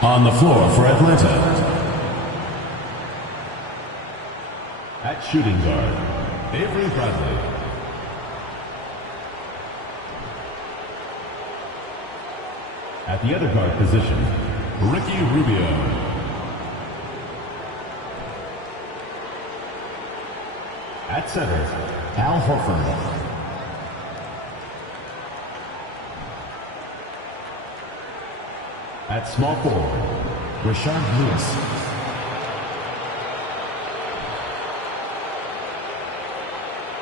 On the floor for Atlanta. At shooting guard, Avery Bradley. At the other guard position, Ricky Rubio. At center, Al Horford. At small forward, Rashard Lewis.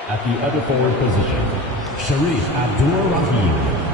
At the other forward position, Sharif Abdur-Rahim.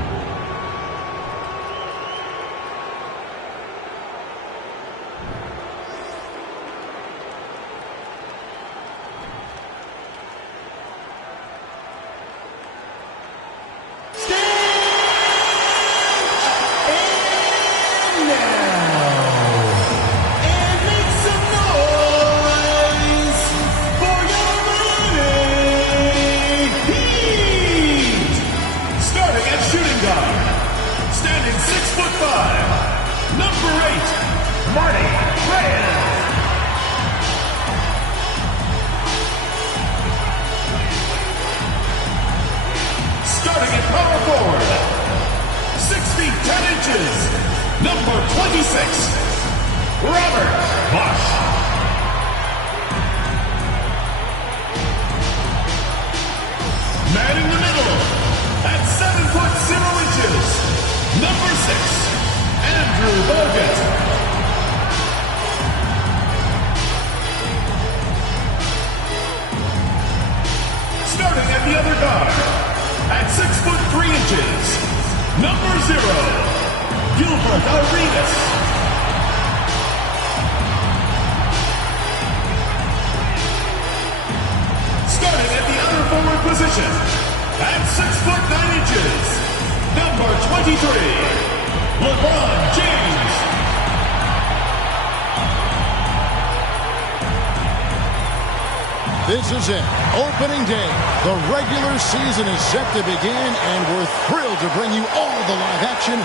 This is it. Opening day. The regular season is set to begin, and we're thrilled to bring you all the live action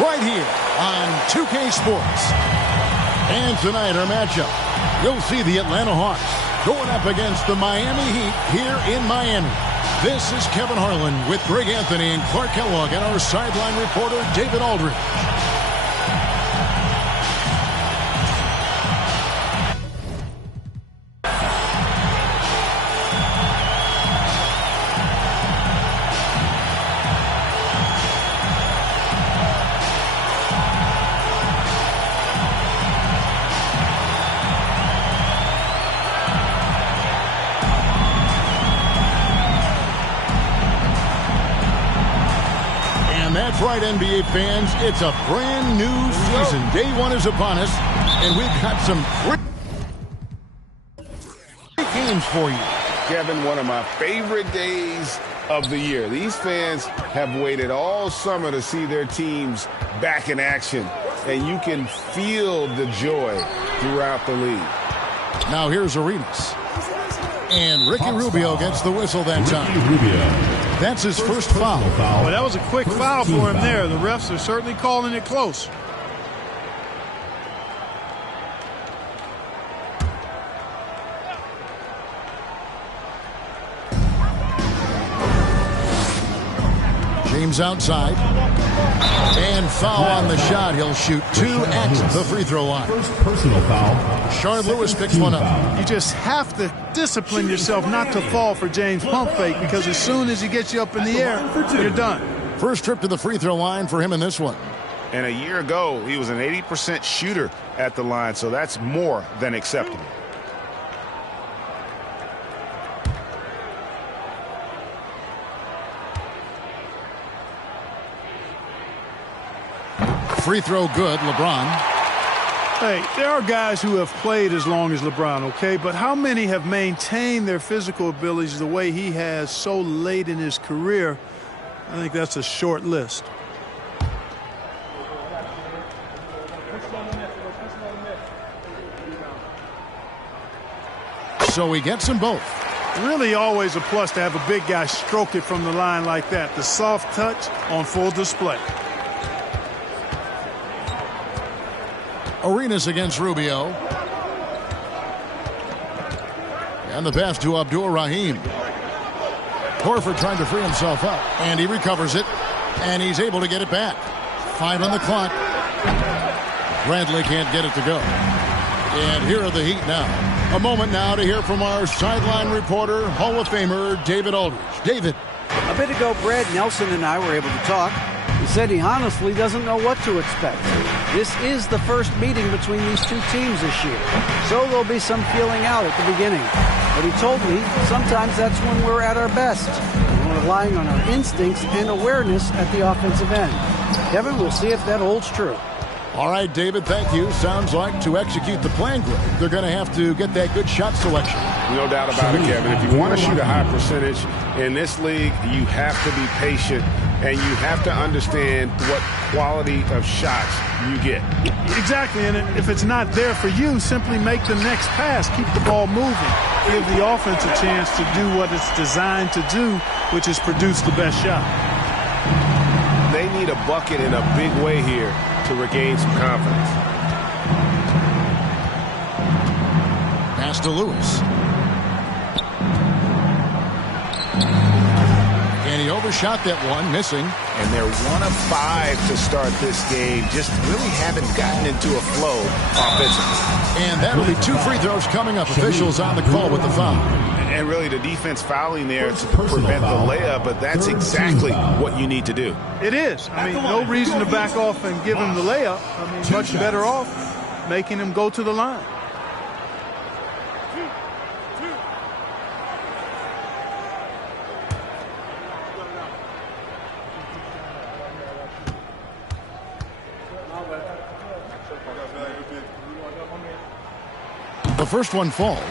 right here on 2K Sports. And tonight, our matchup, you'll see the Atlanta Hawks going up against the Miami Heat here in Miami. This is Kevin Harlan with Greg Anthony and Clark Kellogg and our sideline reporter, David Aldridge. That's right, NBA fans. It's a brand new season. Day one is upon us, and we've got some great games for you. Kevin, one of my favorite days of the year. These fans have waited all summer to see their teams back in action, and you can feel the joy throughout the league. Now here's Arenas. And Ricky Rubio gets the whistle that time. Ricky Rubio. That's his first foul. Well, that was a quick foul for him there. The refs are certainly calling it close. James outside. And foul on the shot. He'll shoot two at the free throw line. First personal foul. Rashard Lewis picks one up. You just have to discipline yourself not to fall for James' pump fake, because as soon as he gets you up in the air, you're done. First trip to the free throw line for him in this one. And a year ago, he was an 80% shooter at the line, so that's more than acceptable. Free throw good, LeBron. Hey, there are guys who have played as long as LeBron, okay? But how many have maintained their physical abilities the way he has so late in his career? I think that's a short list. So he gets them both. Really always a plus to have a big guy stroke it from the line like that. The soft touch on full display. Arenas against Rubio. And the pass to Abdul Rahim. Horford trying to free himself up. And he recovers it. And he's able to get it back. 5 on the clock. Bradley can't get it to go. And here are the Heat now. A moment now to hear from our sideline reporter, Hall of Famer David Aldridge. David. A bit ago, Brad Nelson and I were able to talk. He said he honestly doesn't know what to expect. This is the first meeting between these two teams this year, so there'll be some feeling out at the beginning. But he told me sometimes that's when we're at our best. We're relying on our instincts and awareness at the offensive end. Kevin, we'll see if that holds true. All right, David, thank you. Sounds like to execute the plan, Greg, they're going to have to get that good shot selection. No doubt about it, Kevin. If you want to shoot a high percentage in this league, you have to be patient, and you have to understand what quality of shots you get. Exactly, and if it's not there for you, simply make the next pass. Keep the ball moving. Give the offense a chance to do what it's designed to do, which is produce the best shot. They need a bucket in a big way here to regain some confidence. Pass to Lewis. And he overshot that one, missing. And they're 1 of 5 to start this game. Just really haven't gotten into a flow offensively. And that'll be 2 free throws coming up. Officials on the call with the foul. And really the defense fouling there to prevent the layup, but that's exactly what you need to do. It is. I mean, no reason to back off and give him the layup. I mean, much better off making him go to the line. The first one falls.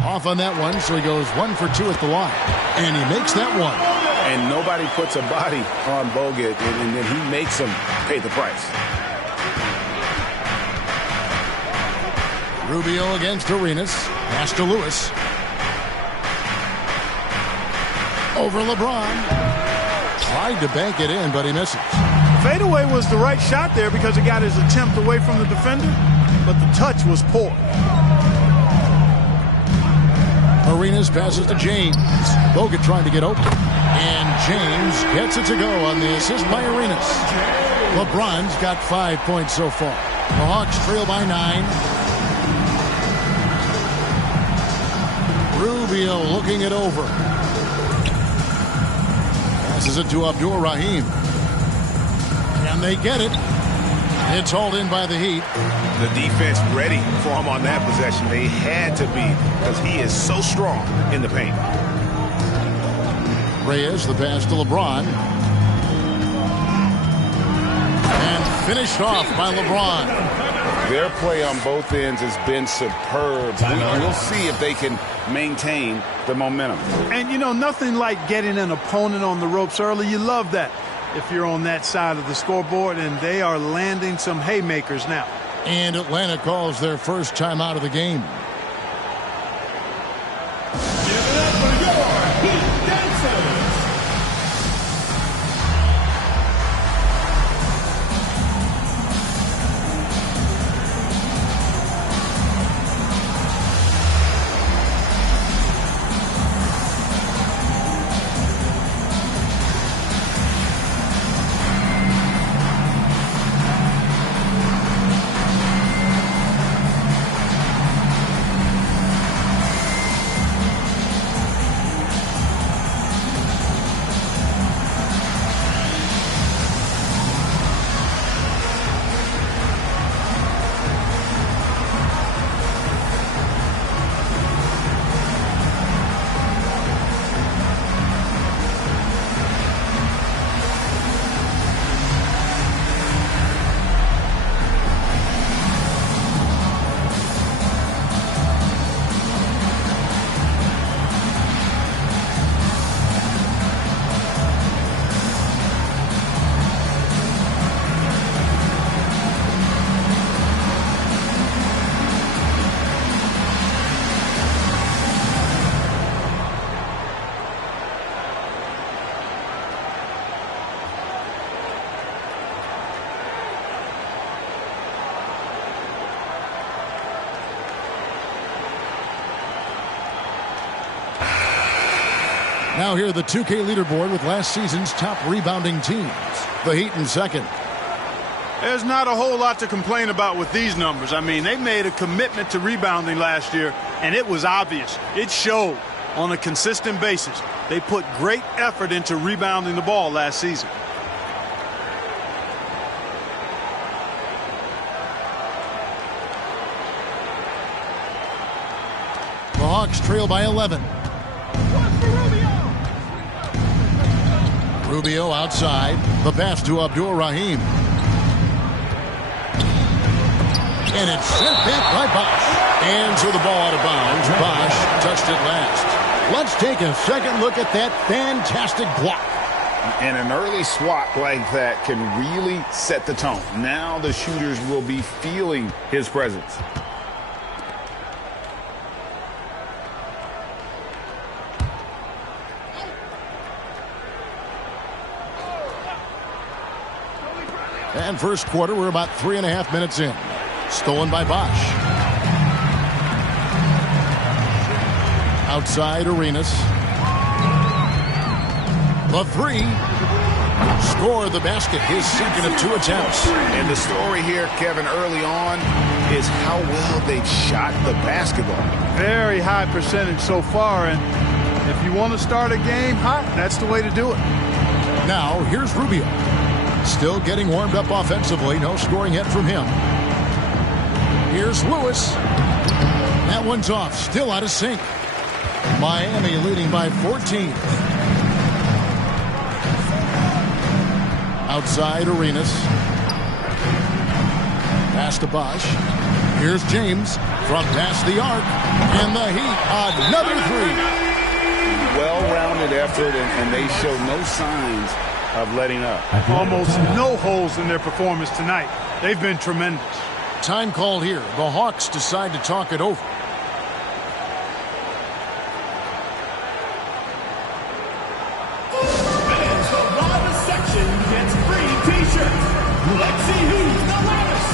Off on that one, so he goes 1 for 2 at the line. And he makes that one. And nobody puts a body on Bogut, and then he makes him pay the price. Rubio against Arenas. Pass to Lewis. Over LeBron. Tried to bank it in, but he misses. Fadeaway was the right shot there because it got his attempt away from the defender, but the touch was poor. Arenas passes to James. Bogut trying to get open. And James gets it to go on the assist by Arenas. LeBron's got 5 points so far. The Hawks trail by 9. Rubio looking it over. Passes it to Abdul Rahim. And they get it. It's hauled in by the Heat. The defense ready for him on that possession. They had to be because he is so strong in the paint. Reyes, the pass to LeBron. And finished off by LeBron. Their play on both ends has been superb. We'll see if they can maintain the momentum. And, you know, nothing like getting an opponent on the ropes early. You love that if you're on that side of the scoreboard, and they are landing some haymakers now. And Atlanta calls their first time out of the game. Give it up for your Heat Dancers. Now here the 2K leaderboard with last season's top rebounding teams. The Heat in second. There's not a whole lot to complain about with these numbers. I mean, they made a commitment to rebounding last year, and it was obvious. It showed on a consistent basis. They put great effort into rebounding the ball last season. The Hawks trail by 11. Rubio outside. The pass to Abdur-Rahim. And it's sent back by Bosh. And so the ball out of bounds. Bosh touched it last. Let's take a second look at that fantastic block. And an early swat like that can really set the tone. Now the shooters will be feeling his presence. And first quarter, we're about 3.5 minutes in. Stolen by Bosh. Outside Arenas. The three. Score the basket, his second of 2 attempts. And the story here, Kevin, early on is how well they've shot the basketball. Very high percentage so far, and if you want to start a game hot, that's the way to do it. Now, here's Rubio. Still getting warmed up offensively. No scoring yet from him. Here's Lewis. That one's off. Still out of sync. Miami leading by 14. Outside Arenas. Pass to Bosh. Here's James from past the arc. And the Heat, another three. Well-rounded effort, and they show no signs of letting up. Almost no holes in their performance tonight. They've been tremendous. Time called here. The Hawks decide to talk it over. Fans, the loudest section gets free t-shirts. Let's see who's the loudest.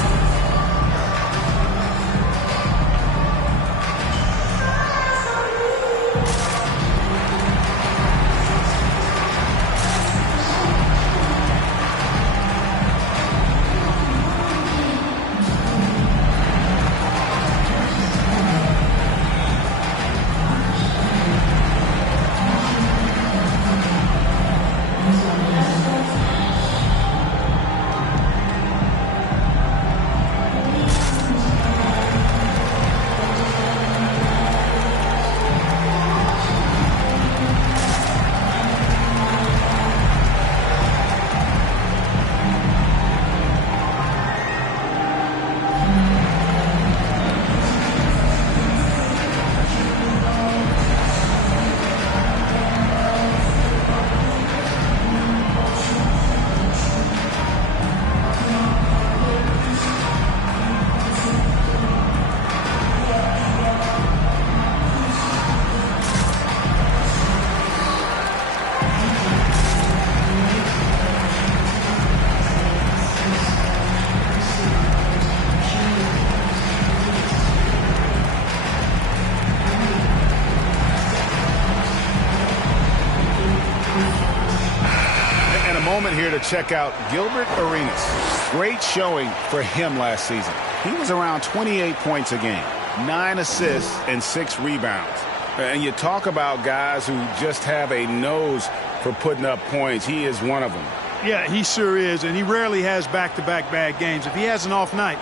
Here to check out Gilbert Arenas. Great showing for him last season. He was around 28 points a game, 9 assists, and 6 rebounds. And you talk about guys who just have a nose for putting up points. He is one of them. Yeah, he sure is, and he rarely has back-to-back bad games. If he has an off night,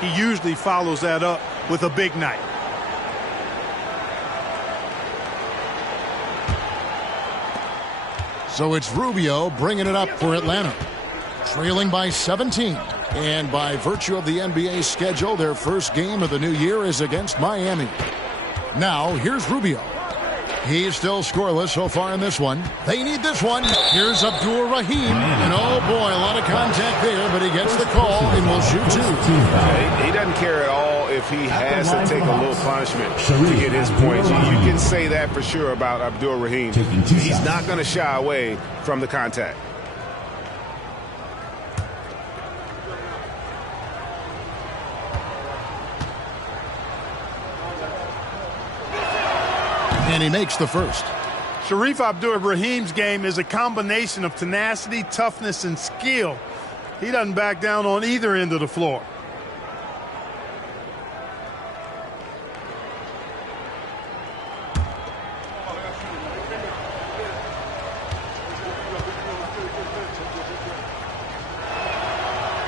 he usually follows that up with a big night. So it's Rubio bringing it up for Atlanta. Trailing by 17. And by virtue of the NBA schedule, their first game of the new year is against Miami. Now, here's Rubio. He's still scoreless so far in this one. They need this one. Here's Abdur-Rahim. And oh boy, a lot of contact there, but he gets the call and will shoot 2. He doesn't care at all if he has to take a little punishment to get his points. You can say that for sure about Abdur-Rahim. He's not going to shy away from the contact. And he makes the first. Shareef Abdur-Rahim's game is a combination of tenacity, toughness, and skill. He doesn't back down on either end of the floor.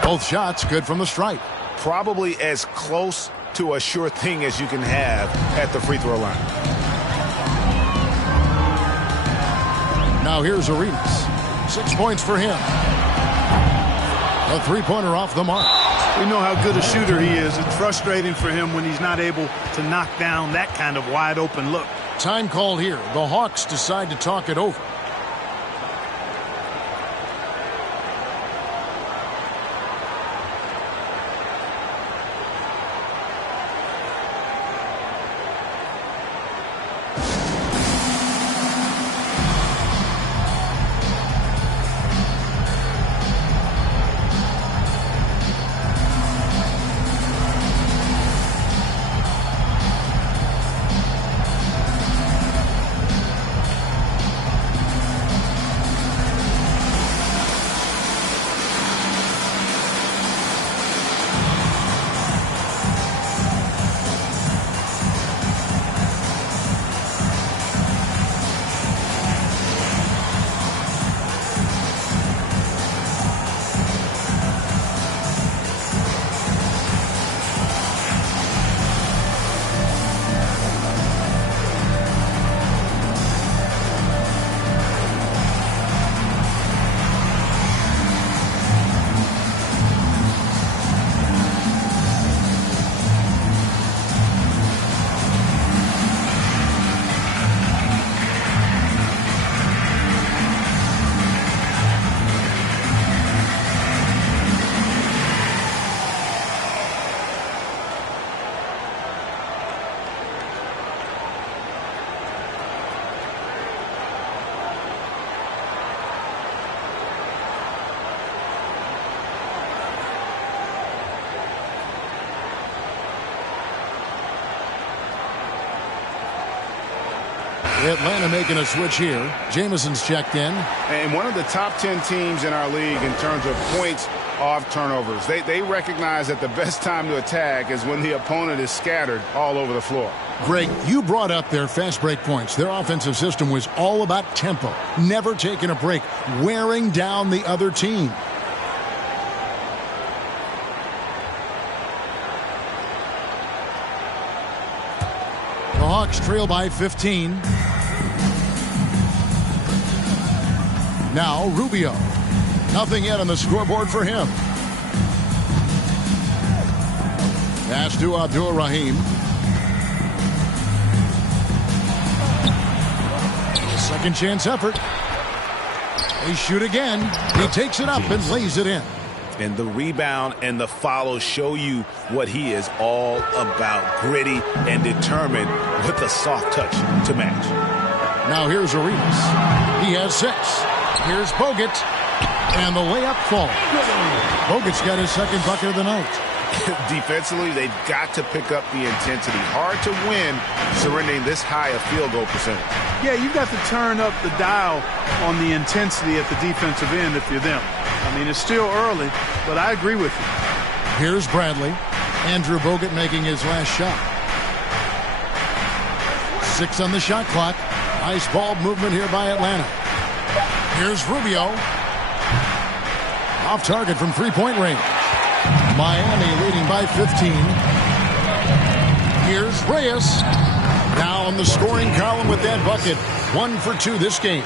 Both shots good from the stripe. Probably as close to a sure thing as you can have at the free throw line. Now here's Arenas. 6 points for him. A three-pointer off the mark. We know how good a shooter he is. It's frustrating for him when he's not able to knock down that kind of wide-open look. Time called here. The Hawks decide to talk it over. Atlanta making a switch here. Jamison's checked in. And one of the top 10 teams in our league in terms of points off turnovers. They recognize that the best time to attack is when the opponent is scattered all over the floor. Greg, you brought up their fast break points. Their offensive system was all about tempo, never taking a break, wearing down the other team. The Hawks trail by 15. Now Rubio. Nothing yet on the scoreboard for him. Pass to Abdur-Rahim. Second chance effort. They shoot again. He takes it up and lays it in. And the rebound and the follow show you what he is all about. Gritty and determined with a soft touch to match. Now here's Arenas. He has 6. Here's Bogut. And the layup falls. Bogut's got his second bucket of the night. Defensively, they've got to pick up the intensity. Hard to win surrendering this high a field goal percentage. Yeah, you've got to turn up the dial on the intensity at the defensive end if you're them. I mean, it's still early, but I agree with you. Here's Bradley. Andrew Bogut making his last shot. 6 on the shot clock. Nice ball movement here by Atlanta. Here's Rubio. Off target from three-point range. Miami leading by 15. Here's Reyes. Now on the scoring column with that bucket. 1 for 2 this game.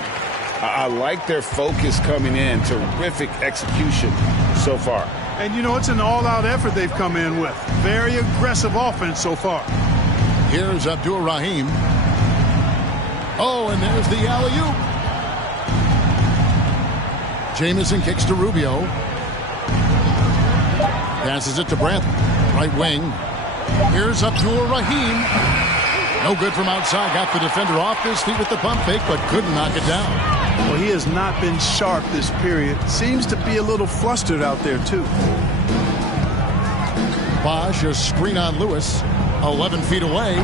I like their focus coming in. Terrific execution so far. And, you know, it's an all-out effort they've come in with. Very aggressive offense so far. Here's Abdur-Rahim. Oh, and there's the alley-oop. Jamison kicks to Rubio. Passes it to Bradley. Right wing. Here's Abdur-Rahim. No good from outside. Got the defender off his feet with the pump fake, but couldn't knock it down. Well, he has not been sharp this period. Seems to be a little flustered out there, too. Bosh, a screen on Lewis. 11 feet away.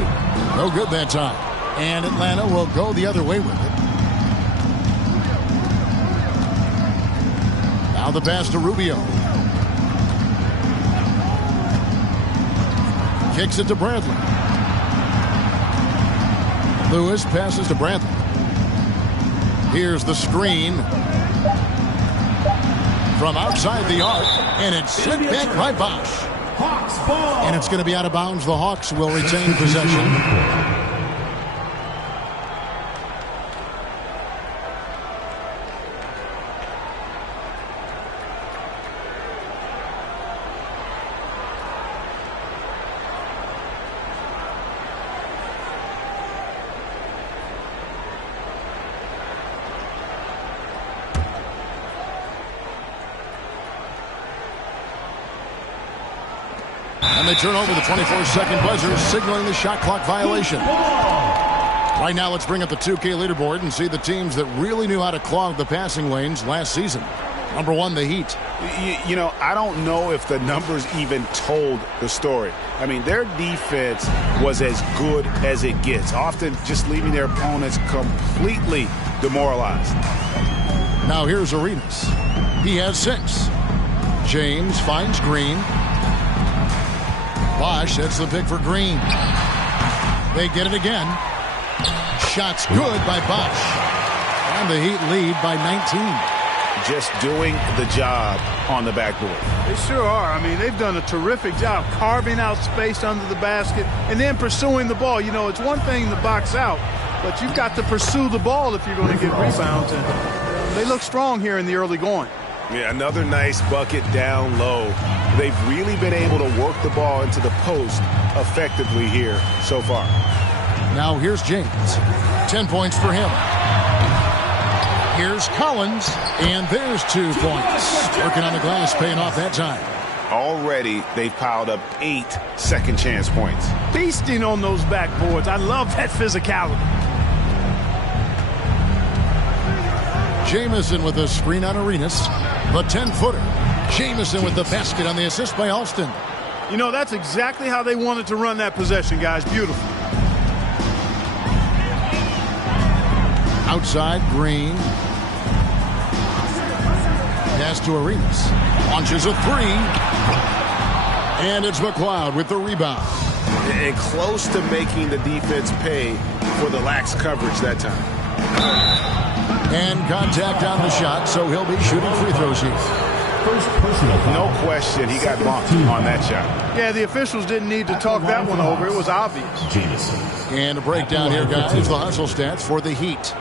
No good that time. And Atlanta will go the other way with it. the pass to Rubio. Kicks it to Bradley. Lewis passes to Bradley. Here's the screen from outside the arc, and it's sent back by Bosch. Hawks ball. And it's going to be out of bounds. The Hawks will retain possession. And they turn over the 24-second buzzer, signaling the shot clock violation. Right now, let's bring up the 2K leaderboard and see the teams that really knew how to clog the passing lanes last season. Number 1, the Heat. You know, I don't know if the numbers even told the story. I mean, their defense was as good as it gets, often just leaving their opponents completely demoralized. Now here's Arenas. He has 6. James finds Green. Bosch sets the pick for Green. They get it again. Shot's good by Bosch. And the Heat lead by 19. Just doing the job on the backboard. They sure are. I mean, they've done a terrific job carving out space under the basket and then pursuing the ball. You know, it's one thing to box out, but you've got to pursue the ball if you're going to get rebounds. And they look strong here in the early going. Yeah, another nice bucket down low. They've really been able to work the ball into the post effectively here so far. Now here's James. 10 points for him. Here's Collins, and there's 2 points. Working on the glass, paying off that time. Already, they've piled up 8 second chance points. Feasting on those backboards. I love that physicality. Jamison with a screen on Arenas. The 10-footer. Jamison with the basket on the assist by Alston. You know, that's exactly how they wanted to run that possession, guys. Beautiful. Outside, Green. Pass to Arenas. Launches a 3. And it's McLeod with the rebound. And close to making the defense pay for the lax coverage that time. And contact on the shot, so he'll be shooting free throws here. No question, he got bumped on that shot. Yeah, the officials didn't need to talk that one over. It was obvious. And a breakdown here, guys. The hustle stats for the Heat.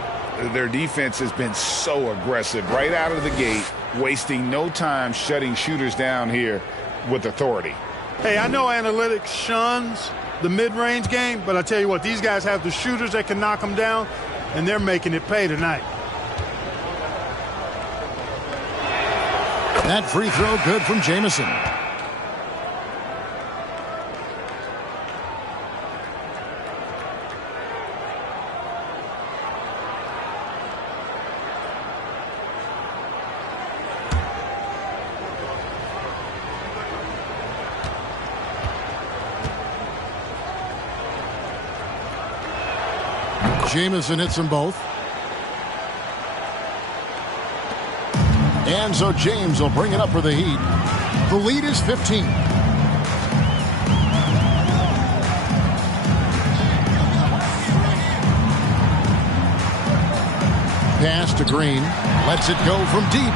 Their defense has been so aggressive right out of the gate, wasting no time shutting shooters down here with authority. Hey, I know analytics shuns the mid-range game, but I tell you what, these guys have the shooters that can knock them down, and they're making it pay tonight. That free throw good from Jamison. Jamison hits them both. And so James will bring it up for the Heat. The lead is 15. Pass to Green. Lets it go from deep.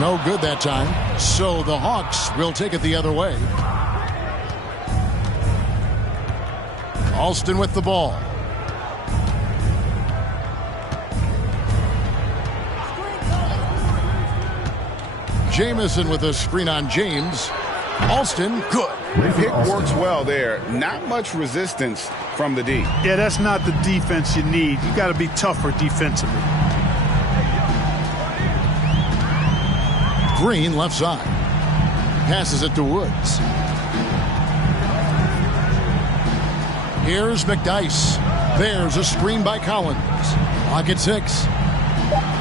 No good that time. So the Hawks will take it the other way. Alston with the ball. Jamison with a screen on James. Alston, good. Pick works well there. Not much resistance from the D. Yeah, that's not the defense you need. You got to be tougher defensively. Green left side. Passes it to Woods. Here's McDyess. There's a screen by Collins. Clock at 6.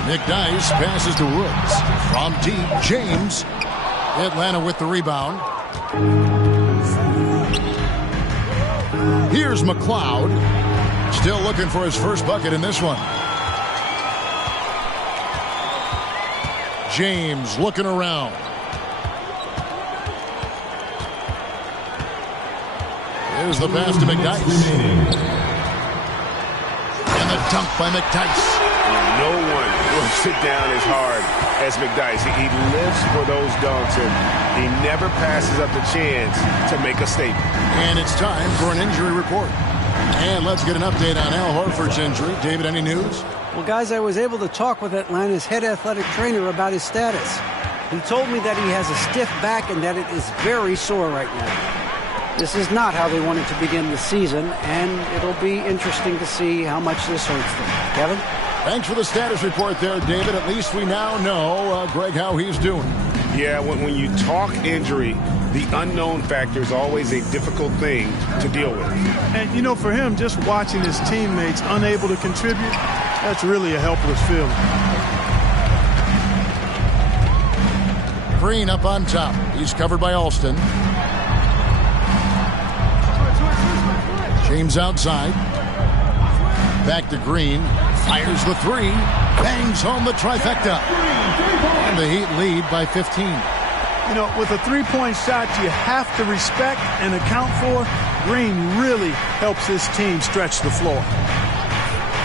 McDyess passes to Woods. From deep, James. Atlanta with the rebound. Here's McLeod. Still looking for his first bucket in this one. James looking around. There's the pass to McDyess. And the dunk by McDyess. No one will sit down as hard as McDyess. He lives for those dunks, and he never passes up the chance to make a statement. And it's time for an injury report. And let's get an update on Al Horford's injury. David, any news? Well, guys, I was able to talk with Atlanta's head athletic trainer about his status. He told me that he has a stiff back and that it is very sore right now. This is not how they wanted to begin the season, and it'll be interesting to see how much this hurts them. Kevin? Thanks for the status report there, David. At least we now know, Greg, how he's doing. Yeah, when you talk injury, the unknown factor is always a difficult thing to deal with. And, you know, for him, just watching his teammates unable to contribute, that's really a helpless feeling. Green up on top. He's covered by Alston. James outside. Back to Green. Fires the three. Bangs home the trifecta. And the Heat lead by 15. You know, with a three-point shot you have to respect and account for, Green really helps his team stretch the floor.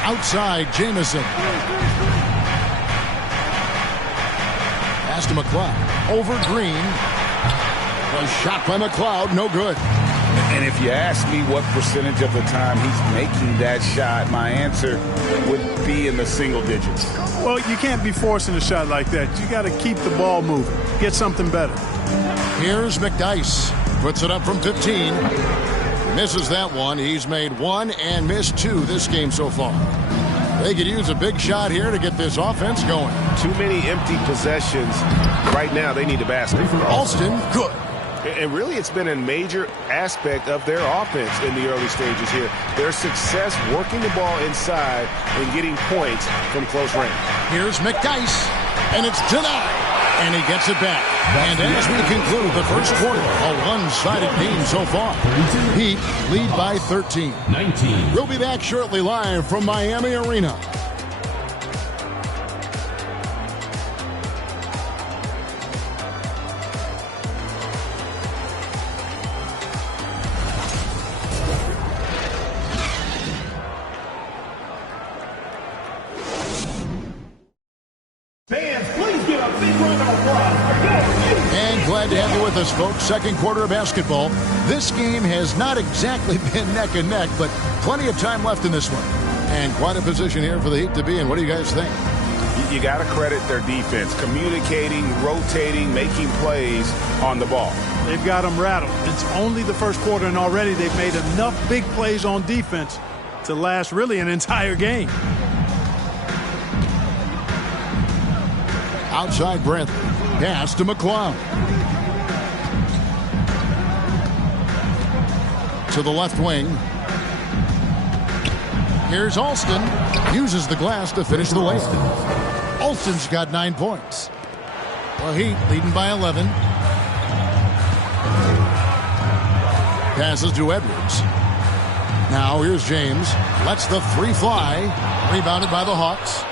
Outside, Jamison. Pass to McLeod. Over Green. A shot by McLeod, no good. And if you ask me what percentage of the time he's making that shot, my answer would be in the single digits. Well, you can't be forcing a shot like that. You got to keep the ball moving. Get something better. Here's McDyess. Puts it up from 15. Misses that one. He's made one and missed two this game so far. They could use a big shot here to get this offense going. Too many empty possessions. Right now, they need a basket. Alston, good. And really, it's been a major aspect of their offense in the early stages here. Their success working the ball inside and getting points from close range. Here's McDyess, and it's denied. And he gets it back. And as we conclude the first quarter, a one-sided game so far. Heat lead by 13. 19. We'll be back shortly live from Miami Arena. Glad to have you with us, folks. Second quarter of basketball. This game has not exactly been neck and neck, but plenty of time left in this one. And quite a position here for the Heat to be in. What do you guys think? You got to credit their defense. Communicating, rotating, making plays on the ball. They've got them rattled. It's only the first quarter, and already they've made enough big plays on defense to last really an entire game. Outside Brantley. Pass to McLeod. To the left wing. Here's Alston. Uses the glass to finish the layup. Alston's got 9 points. The Heat leading by 11. Passes to Edwards. Now here's James. Lets the three fly. Rebounded by the Hawks.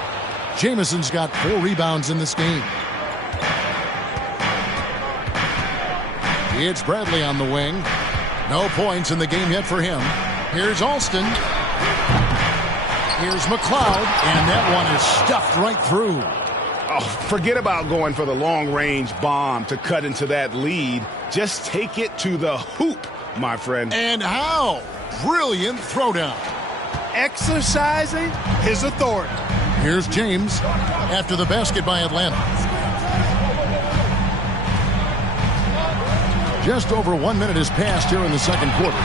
Jamison's got 4 rebounds in this game. It's Bradley on the wing. No points in the game yet for him. Here's Alston. Here's McLeod. And that one is stuffed right through. Oh, forget about going for the long-range bomb to cut into that lead. Just take it to the hoop, my friend. And how? Brilliant throwdown. Exercising his authority. Here's James after the basket by Atlanta. Just over 1 minute has passed here in the second quarter.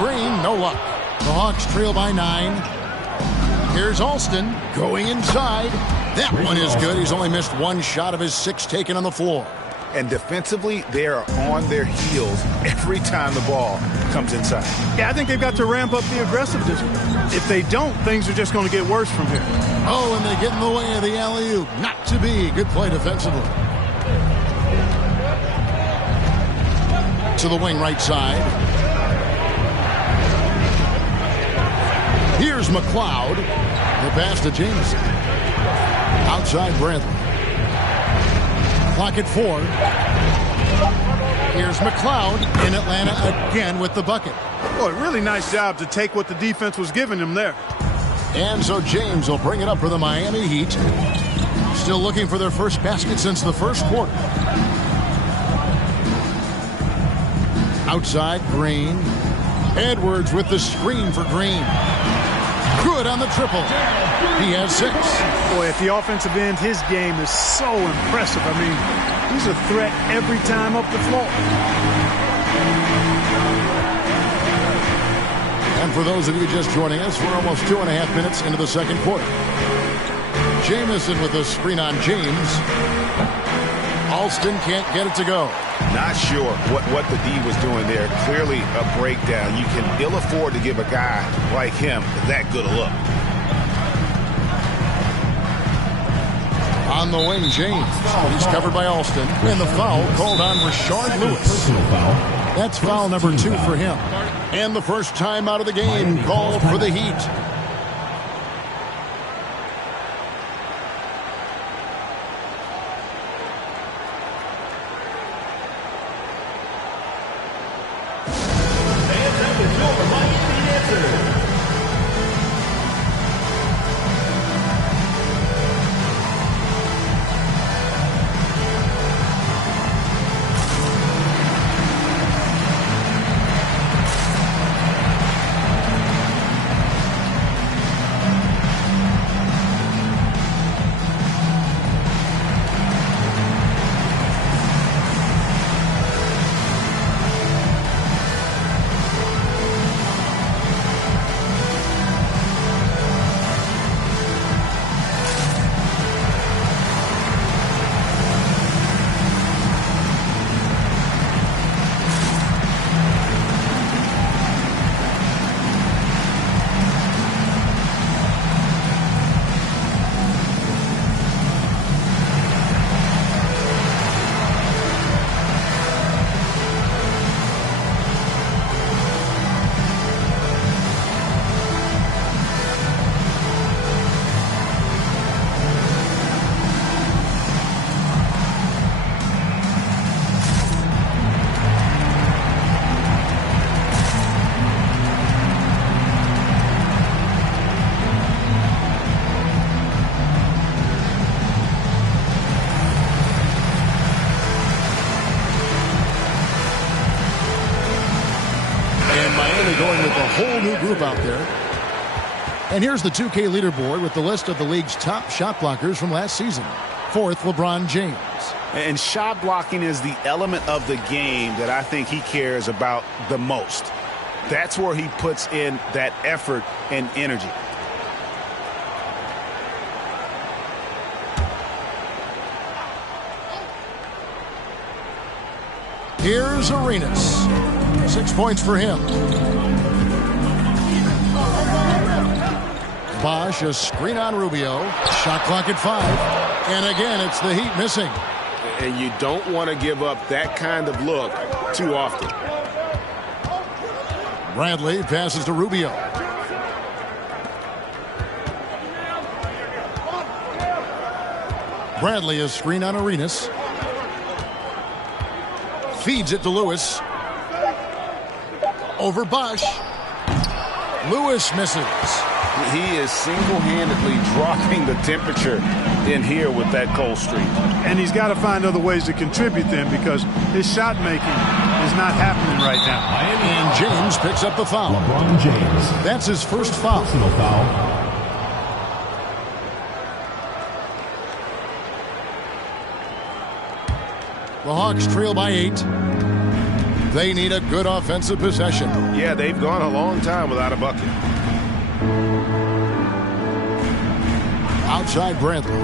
Green, no luck. The Hawks trail by 9. Here's Alston going inside. That one is good. He's only missed 1 shot of his 6 taken on the floor. And defensively, they are on their heels every time the ball comes inside. Yeah, I think they've got to ramp up the aggressiveness. If they don't, things are just going to get worse from here. Oh, and they get in the way of the alley-oop. Not to be. Good play defensively. To the wing right side. Here's McLeod. The pass to Jameson. Outside Brantley. clock at 4. Here's McLeod in Atlanta again with the bucket. Boy, really nice job to take what the defense was giving him there. And so James will bring it up for the Miami Heat. Still looking for their first basket since the first quarter. Outside, Green. Edwards with the screen for Green. Good on the triple. He has 6. Boy, at the offensive end, his game is so impressive. I mean, he's a threat every time up the floor. And for those of you just joining us, we're almost 2.5 minutes into the second quarter. Jamison with a screen on James. Alston can't get it to go. Not sure what the D was doing there. Clearly a breakdown. You can ill afford to give a guy like him that good a look. On the wing, James. He's covered by Alston. And the foul called on Rashard Lewis. That's foul number 2 for him. And the first time out of the game called for the Heat. Going with a whole new group out there. And here's the 2K leaderboard with the list of the league's top shot blockers from last season. 4th, LeBron James. And shot blocking is the element of the game that I think he cares about the most. That's where he puts in that effort and energy. Here's Arenas. 6 points for him. Bosch, a screen on Rubio. Shot clock at 5. And again, it's the Heat missing. And you don't want to give up that kind of look too often. Bradley passes to Rubio. Bradley, a screen on Arenas. Feeds it to Lewis. Over Bosch. Lewis misses. He is single-handedly dropping the temperature in here with that cold streak. And he's got to find other ways to contribute then, because his shot making is not happening right now. And James picks up the foul. LeBron James. That's his first foul. Personal foul. The Hawks trail by 8. They need a good offensive possession. Yeah, they've gone a long time without a bucket. Outside Bradley.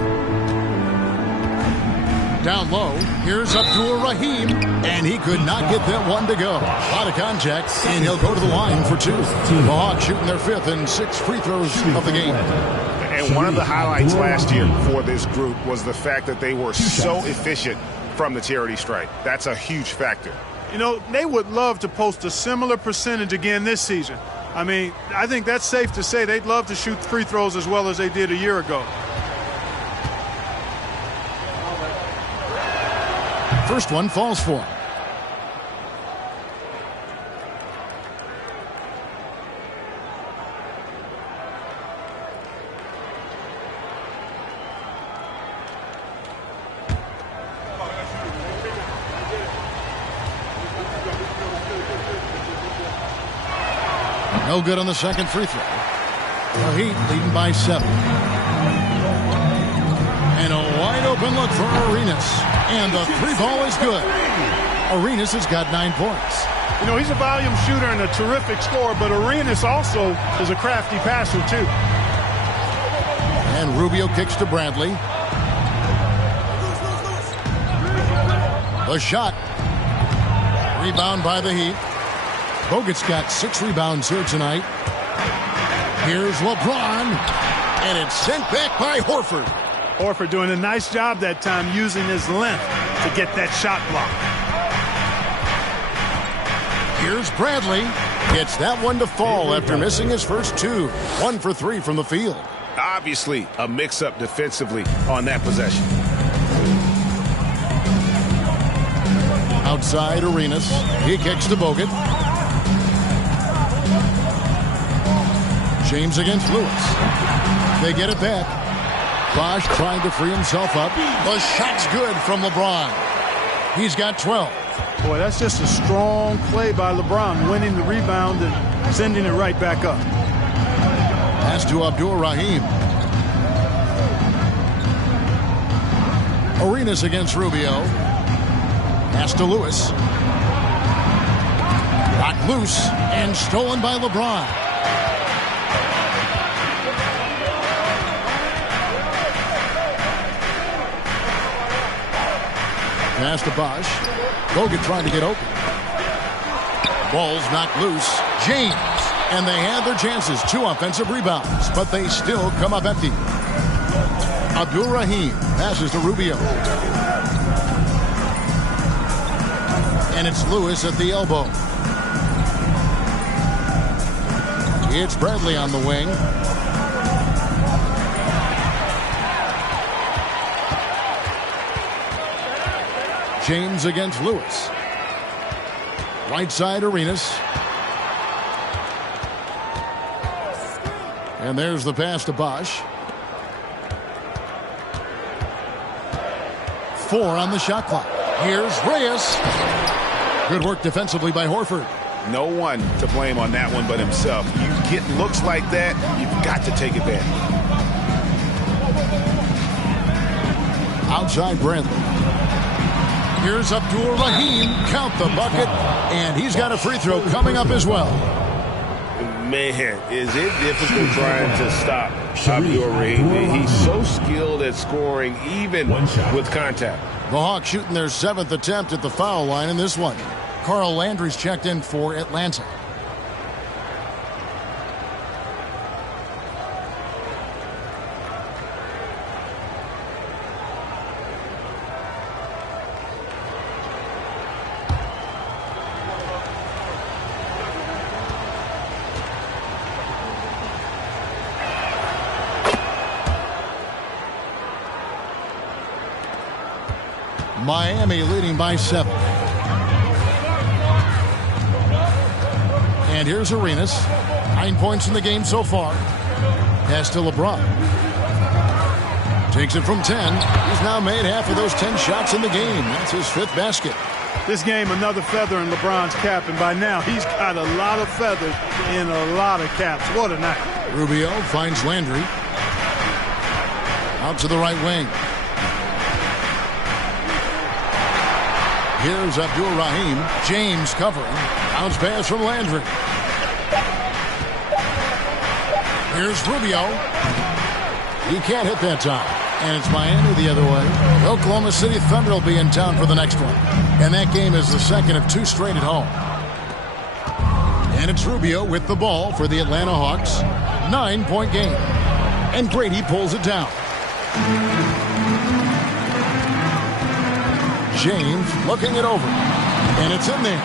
Down low. Here's Abdul Rahim. And he could not get that one to go. Out of contact. And he'll go to the line for 2. The Hawks shooting their 5th and 6th free throws of the game. And one of the highlights last year for this group was the fact that they were so efficient from the charity stripe. That's a huge factor. You know, they would love to post a similar percentage again this season. I mean, I think that's safe to say they'd love to shoot free throws as well as they did a year ago. First one falls for him. No good on the second free throw. The Heat leading by 7. And a wide open look for Arenas. And the three ball is good. Arenas has got 9 points. You know, he's a volume shooter and a terrific scorer, but Arenas also is a crafty passer, too. And Rubio kicks to Bradley. The shot. Rebound by the Heat. Bogut's got 6 rebounds here tonight. Here's LeBron. And it's sent back by Horford. Horford doing a nice job that time using his length to get that shot block. Here's Bradley. Gets that one to fall after missing his first 2. 1 for 3 from the field. Obviously, a mix-up defensively on that possession. Outside Arenas. He kicks to Bogut. James against Lewis. They get it back. Bosch trying to free himself up. The shot's good from LeBron. He's got 12. Boy, that's just a strong play by LeBron, winning the rebound and sending it right back up. Pass to Abdul-Rahim. Arenas against Rubio. Pass to Lewis. Got loose and stolen by LeBron. Pass to Bosch. Bogut trying to get open. Ball's knocked loose. James. And they had their chances. 2 offensive rebounds. But they still come up empty. Abdul-Rahim passes to Rubio. And it's Lewis at the elbow. It's Bradley on the wing. James against Lewis. Right side Arenas. And there's the pass to Bosch. 4 on the shot clock. Here's Reyes. Good work defensively by Horford. No one to blame on that one but himself. You get looks like that, you've got to take it back. Outside Bradley. Here's Abdul-Rahim. Count the bucket. And he's got a free throw coming up as well. Man, is it difficult trying to stop Abdul-Rahim. He's so skilled at scoring even with contact. The Hawks shooting their 7th attempt at the foul line in this one. Carl Landry's checked in for Atlanta. Miami leading by 7. And here's Arenas. 9 points in the game so far. Pass to LeBron. Takes it from 10. He's now made half of those 10 shots in the game. That's his 5th basket. This game, another feather in LeBron's cap, and by now he's got a lot of feathers in a lot of caps. What a night. Rubio finds Landry. Out to the right wing. Here's Abdul-Rahim. James covering. Bounce pass from Landry. Here's Rubio. He can't hit that time. And it's Miami the other way. The Oklahoma City Thunder will be in town for the next one. And that game is the second of 2 straight at home. And it's Rubio with the ball for the Atlanta Hawks. 9-point game. And Grady pulls it down. James looking it over. And it's in there.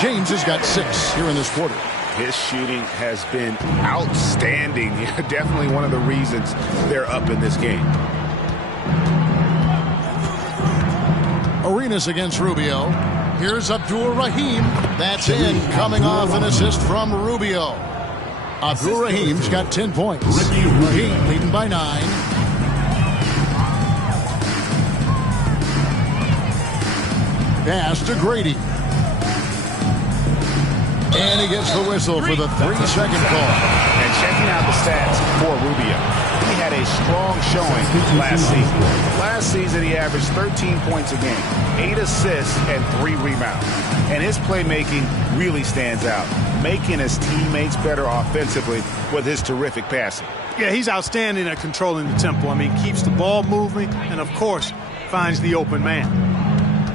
James has got 6 here in this quarter. His shooting has been outstanding. Definitely one of the reasons they're up in this game. Arena Arenas against Rubio. Here's Abdul Rahim. That's in, coming off an assist from Rubio. Abdul Rahim's got 10 points. Rahim leading by 9. Pass to Grady. And he gets the whistle for the 3-second call. And checking out the stats for Rubio, he had a strong showing last season. Last season, he averaged 13 points a game, 8 assists, and 3 rebounds. And his playmaking really stands out, making his teammates better offensively with his terrific passing. Yeah, he's outstanding at controlling the tempo. I mean, keeps the ball moving and, of course, finds the open man.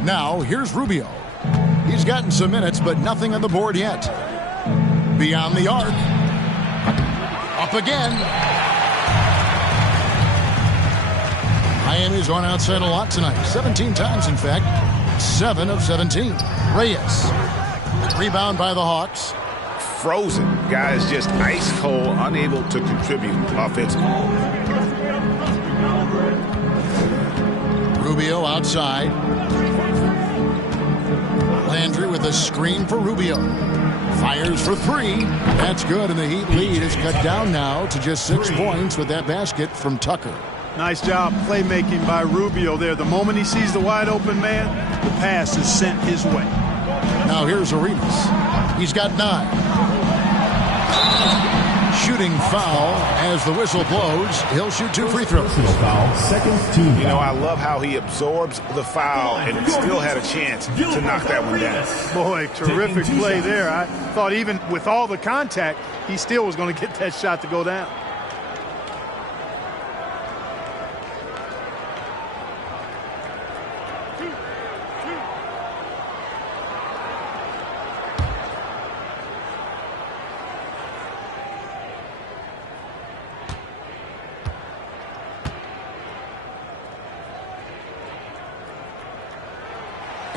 Now, here's Rubio. He's gotten some minutes, but nothing on the board yet. Beyond the arc. Up again. Miami's gone outside a lot tonight. 17 times, in fact. 7 of 17. Reyes. Rebound by the Hawks. Frozen. Guys just ice cold, unable to contribute offensively. Rubio outside. Landry with a screen for Rubio. Fires for 3. That's good, and the Heat lead is cut down now to just 6 points with that basket from Tucker. Nice job playmaking by Rubio there. The moment he sees the wide open man, the pass is sent his way. Now here's Arenas. He's got 9. Shooting foul as the whistle blows. He'll shoot 2 free throws. You know, I love how he absorbs the foul and still had a chance to knock that one down. Boy, terrific play there. I thought even with all the contact, he still was going to get that shot to go down.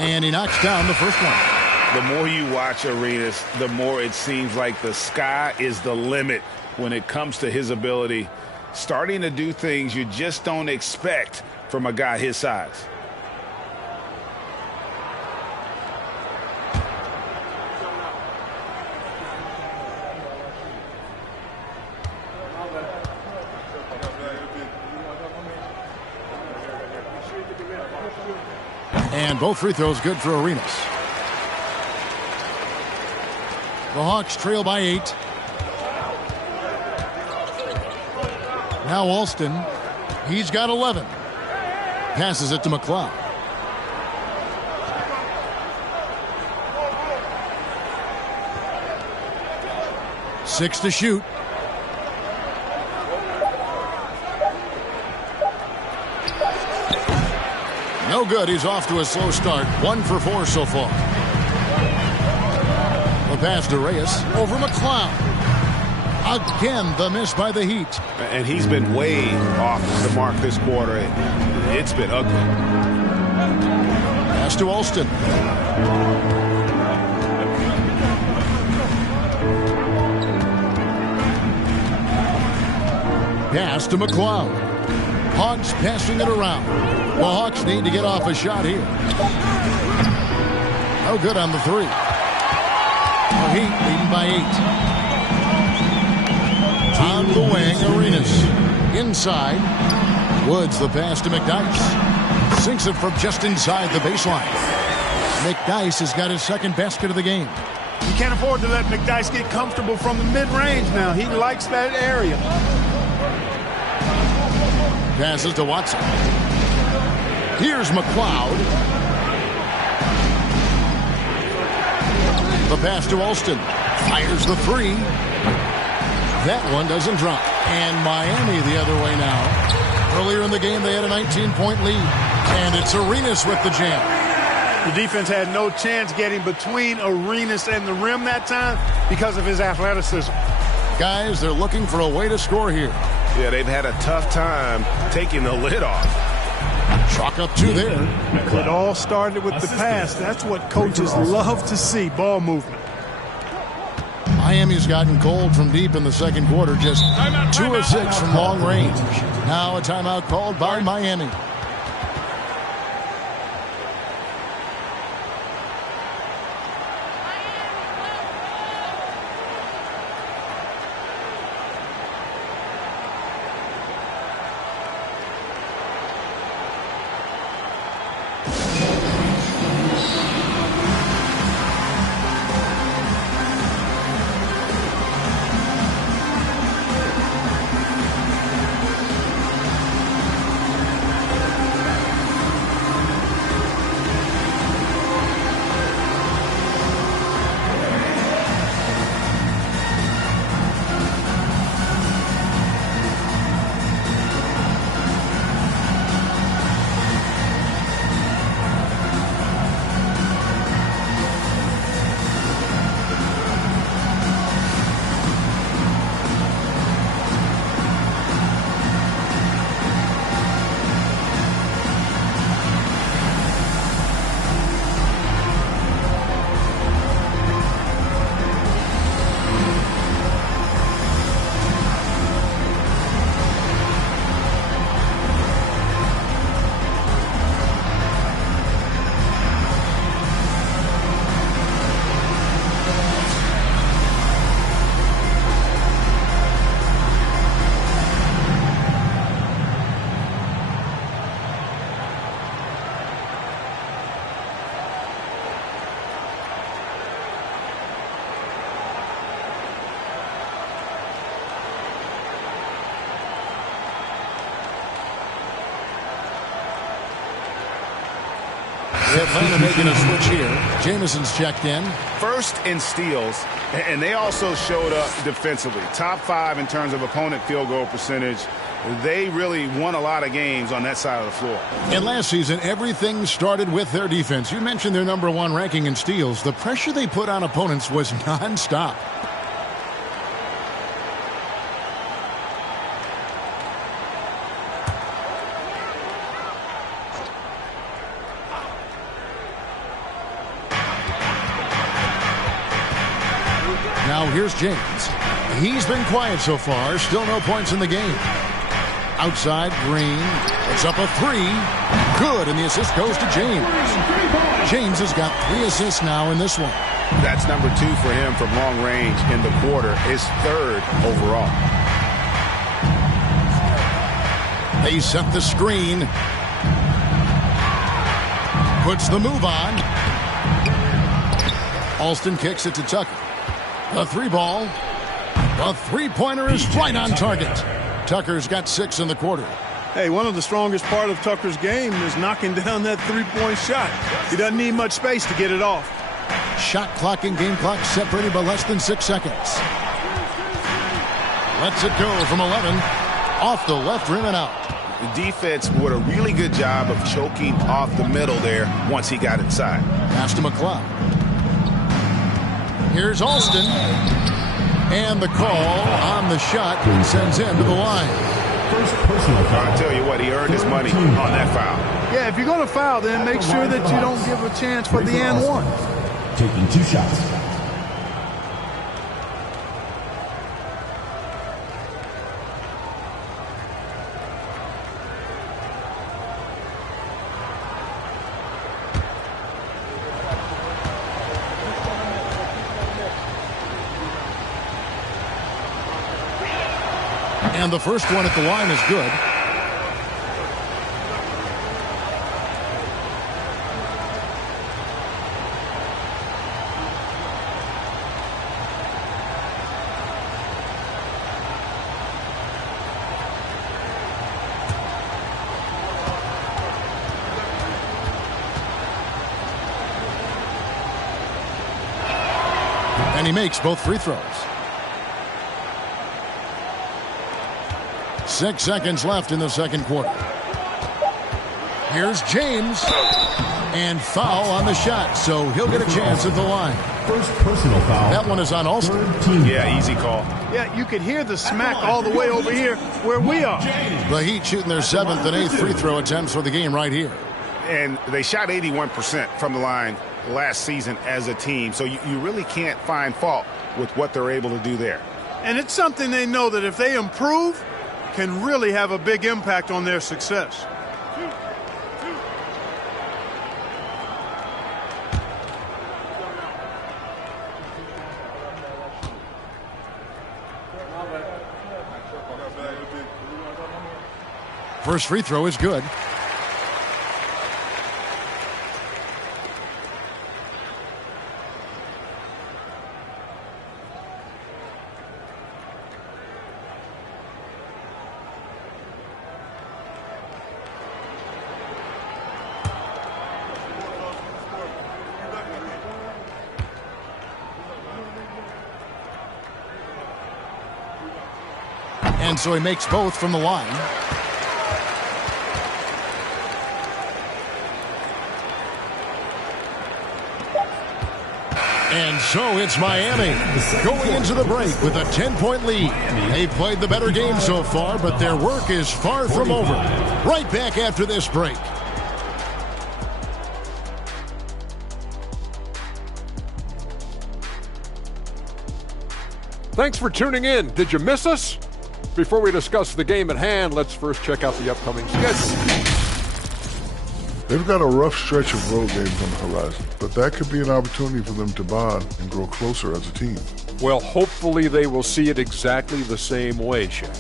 And he knocks down the first one. The more you watch Arenas, the more it seems like the sky is the limit when it comes to his ability, starting to do things you just don't expect from a guy his size. And both free throws good for Arenas. The Hawks trail by 8. Now Alston. He's got 11. Passes it to McLeod. Six to shoot. No good. He's off to a slow start. 1 for 4 so far. The pass to Reyes over McLeod. Again, the miss by the Heat. And he's been way off the mark this quarter. It's been ugly. Pass to Alston. Pass to McLeod. Hawks passing it around. The Hawks need to get off a shot here. No good on the 3. The Heat leading by 8. On the wing, Arenas. Inside. Woods the pass to McDyess. Sinks it from just inside the baseline. McDyess has got his second basket of the game. You can't afford to let McDyess get comfortable from the mid-range now. He likes that area. Passes to Watson. Here's McLeod. The pass to Alston. Fires the 3. That one doesn't drop. And Miami the other way now. Earlier in the game, they had a 19-point lead. And it's Arenas with the jam. The defense had no chance getting between Arenas and the rim that time because of his athleticism. Guys, they're looking for a way to score here. Yeah, they've had a tough time taking the lid off. Chalk up 2 there. It all started with the pass. That's what coaches love to see, ball movement. Miami's gotten cold from deep in the second quarter, just 2 of 6 from long range. Now a timeout called by Miami. Atlanta making a switch here. Jameson's checked in. First in steals, and they also showed up defensively. Top 5 in terms of opponent field goal percentage. They really won a lot of games on that side of the floor. And last season, everything started with their defense. You mentioned their #1 ranking in steals. The pressure they put on opponents was nonstop. Now here's James. He's been quiet so far. Still no points in the game. Outside, Green. It's up a 3. Good, and the assist goes to James. James has got 3 assists now in this one. That's number 2 for him from long range in the quarter. His 3rd overall. They set the screen. Puts the move on. Alston kicks it to Tucker. The 3 ball. The 3-pointer is right on target. Tucker's got 6 in the quarter. Hey, one of the strongest part of Tucker's game is knocking down that 3-point shot. He doesn't need much space to get it off. Shot clock and game clock separated by less than 6 seconds. Lets it go from 11. Off the left rim and out. The defense did a really good job of choking off the middle there once he got inside. Pass to McCloud. Here's Alston. And the call on the shot sends him to the line. I tell you what, he earned his money on that foul. Yeah, if you're going to foul, then make sure that you don't give a chance for the and one. Taking 2 shots. And the first one at the line is good. And he makes both free throws. 6 seconds left in the second quarter. Here's James. And foul on the shot, so he'll get a chance at the line. First personal foul. That one is on Alston. Yeah, easy call. Yeah, you could hear the smack all the way over here where we are. The Heat shooting their 7th and 8th free throw attempts for the game right here. And they shot 81% from the line last season as a team, so you really can't find fault with what they're able to do there. And it's something they know that if they improve, can really have a big impact on their success. First free throw is good. And so he makes both from the line. And so it's Miami going into the break with a 10-point lead. They've played the better game so far, but their work is far from over. Right back after this break. Thanks for tuning in. Did you miss us? Before we discuss the game at hand, let's first check out the upcoming schedule. They've got a rough stretch of road games on the horizon, but that could be an opportunity for them to bond and grow closer as a team. Well, hopefully they will see it exactly the same way, Shaq.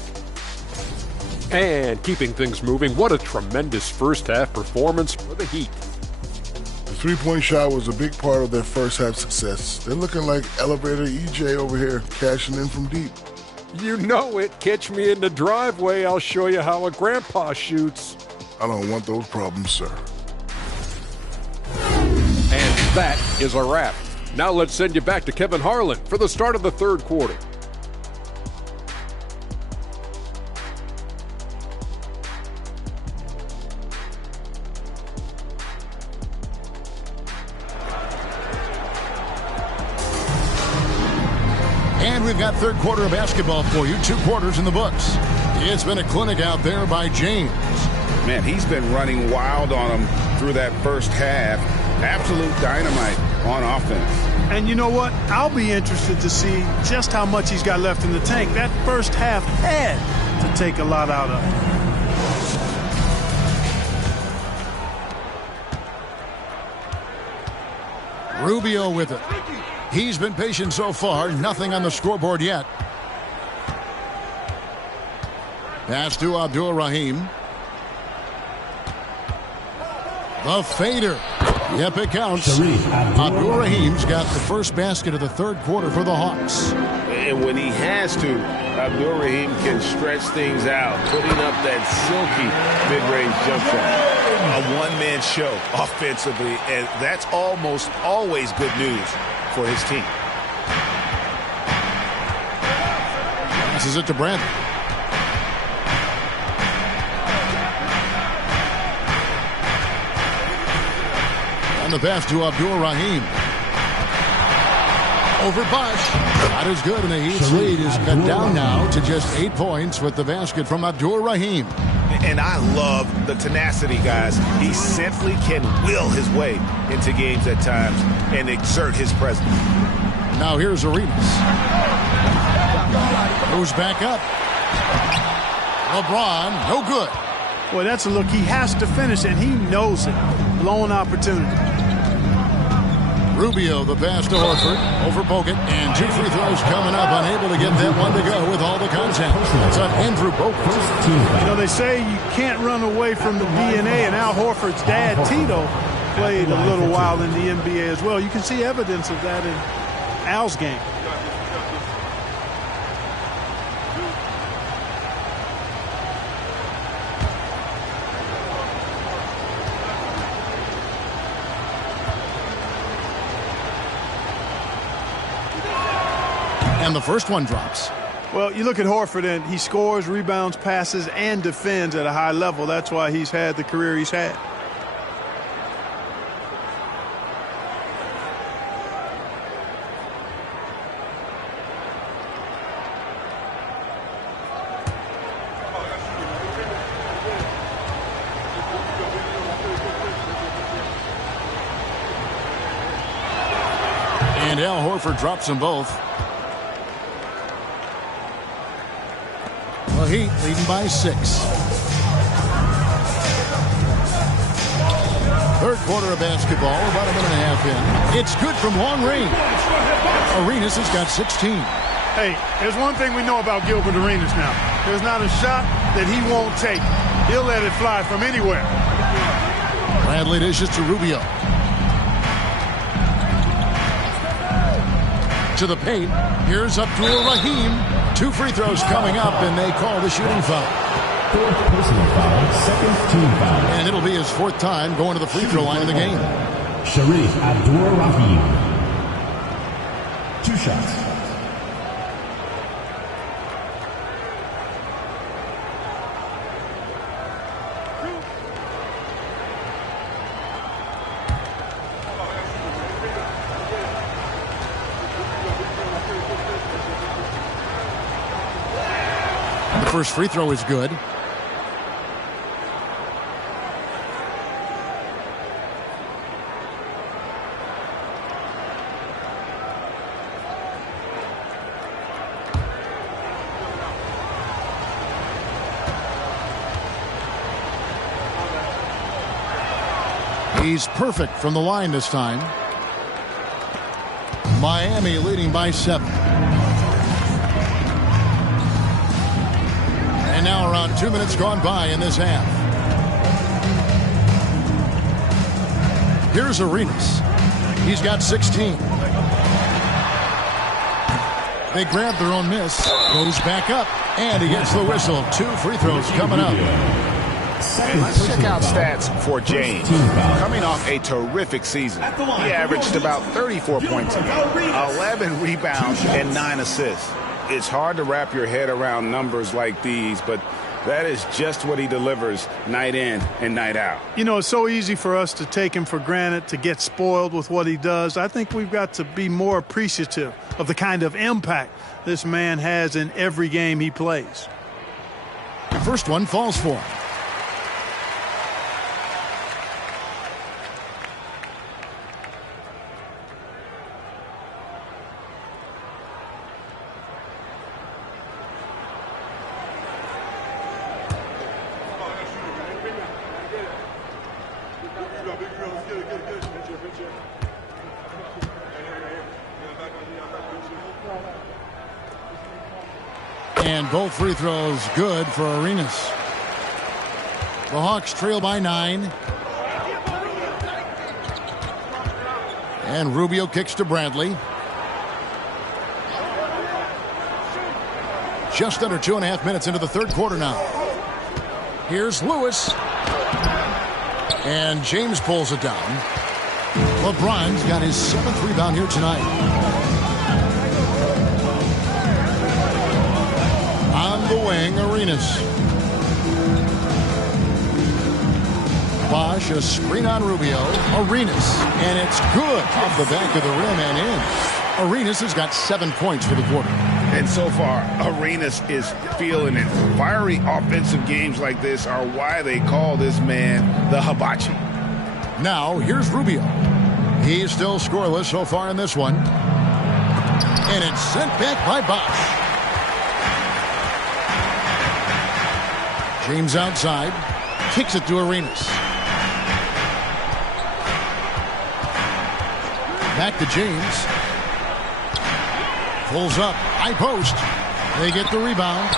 And keeping things moving, what a tremendous first-half performance for the Heat. The three-point shot was a big part of their first-half success. They're looking like Elevator EJ over here, cashing in from deep. You know it. Catch me in the driveway. I'll show you how a grandpa shoots. I don't want those problems, sir. That is a wrap. Now let's send you back to Kevin Harlan for the start of the third quarter. And we've got third quarter of basketball for you. 2 quarters in the books. It's been a clinic out there by James. Man, he's been running wild on him through that first half. Absolute dynamite on offense. And you know what? I'll be interested to see just how much he's got left in the tank. That first half had to take a lot out of him. Rubio with it. He's been patient so far. Nothing on the scoreboard yet. Pass to Abdur-Rahim. The fader. Yep, it counts. Abdur-Rahim's got the first basket of the third quarter for the Hawks. And when he has to, Abdur-Rahim can stretch things out, putting up that silky mid-range jump shot. A one-man show offensively, and that's almost always good news for his team. Passes it to Bradley. And the pass to Abdur-Rahim. Over Bosh. Not as good, and the Heat's lead is cut down now to just 8 points with the basket from Abdur-Rahim. And I love the tenacity, guys. He simply can will his way into games at times and exert his presence. Now here's Arenas. Goes back up. LeBron, no good. Boy, that's a look he has to finish, and he knows it. Blown opportunity. Rubio, the pass to Horford, over Bogut, and 2 free throws coming up, unable to get that one to go with all the contact. That's on Andrew Bogut. You know, they say you can't run away from the DNA, and Al Horford's dad, Tito, played a little while in the NBA as well. You can see evidence of that in Al's game. And the first one drops. Well, you look at Horford, and he scores, rebounds, passes, and defends at a high level. That's why he's had the career he's had. And Al Horford drops them both. The Heat leading by 6. Third quarter of basketball, about a minute and a half in. It's good from long range. Arenas has got 16. Hey, there's one thing we know about Gilbert Arenas now. There's not a shot that he won't take. He'll let it fly from anywhere. Bradley dishes to Rubio. To the paint. Here's Abdur-Rahim. 2 free throws coming up, and they call the shooting foul. 4th personal foul, 2nd team foul. And it'll be his 4th time going to the free throw line in the game. Sharif Abdur-Rahim. 2 shots. First free throw is good. He's perfect from the line this time. Miami leading by 7. And now around 2 minutes gone by in this half. Here's Arenas. He's got 16. They grab their own miss. Goes back up. And he gets the whistle. 2 free throws coming up. And let's check out stats for James. Coming off a terrific season, he averaged about 34 points a game, 11 rebounds, and 9 assists. It's hard to wrap your head around numbers like these, but that is just what he delivers night in and night out. You know, it's so easy for us to take him for granted, to get spoiled with what he does. I think we've got to be more appreciative of the kind of impact this man has in every game he plays. The first one falls for him. And both free throws good for Arenas. The Hawks trail by 9. And Rubio kicks to Bradley. Just under 2.5 minutes into the third quarter now. Here's Lewis. And James pulls it down. LeBron's got his 7th rebound here tonight. On the wing, Arenas. Bosch, a screen on Rubio. Arenas, and it's good off the back of the rim and in. Arenas has got 7 points for the quarter. And so far, Arenas is feeling it. Fiery offensive games like this are why they call this man the Hibachi. Now, here's Rubio. He's still scoreless so far in this one. And it's sent back by Bosch. James outside. Kicks it to Arenas. Back to James. Pulls up. High post. They get the rebound.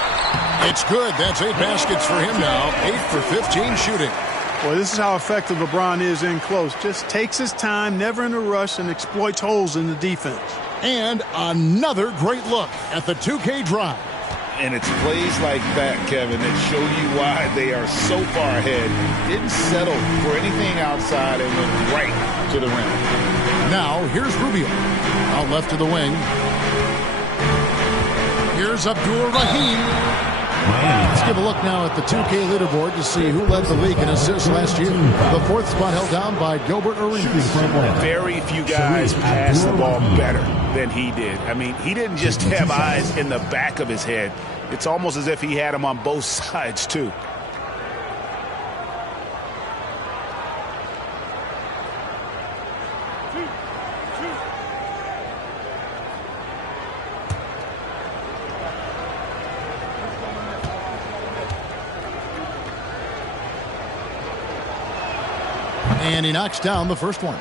It's good. That's 8 baskets for him now. 8 for 15 shooting. Boy, this is how effective LeBron is in close. Just takes his time, never in a rush, and exploits holes in the defense. And another great look at the 2K drive. And it's plays like that, Kevin, that show you why they are so far ahead. Didn't settle for anything outside and went right to the rim. Now, here's Rubio. Out left to the wing. Here's Abdul-Rahim. Let's give a look now at the 2K leaderboard to see who led the league in assists last year. The 4th spot held down by Gilbert Arenas. Very few guys passed the ball better than he did. I mean, he didn't just have eyes in the back of his head. It's almost as if he had them on both sides, too. And he knocks down the first one.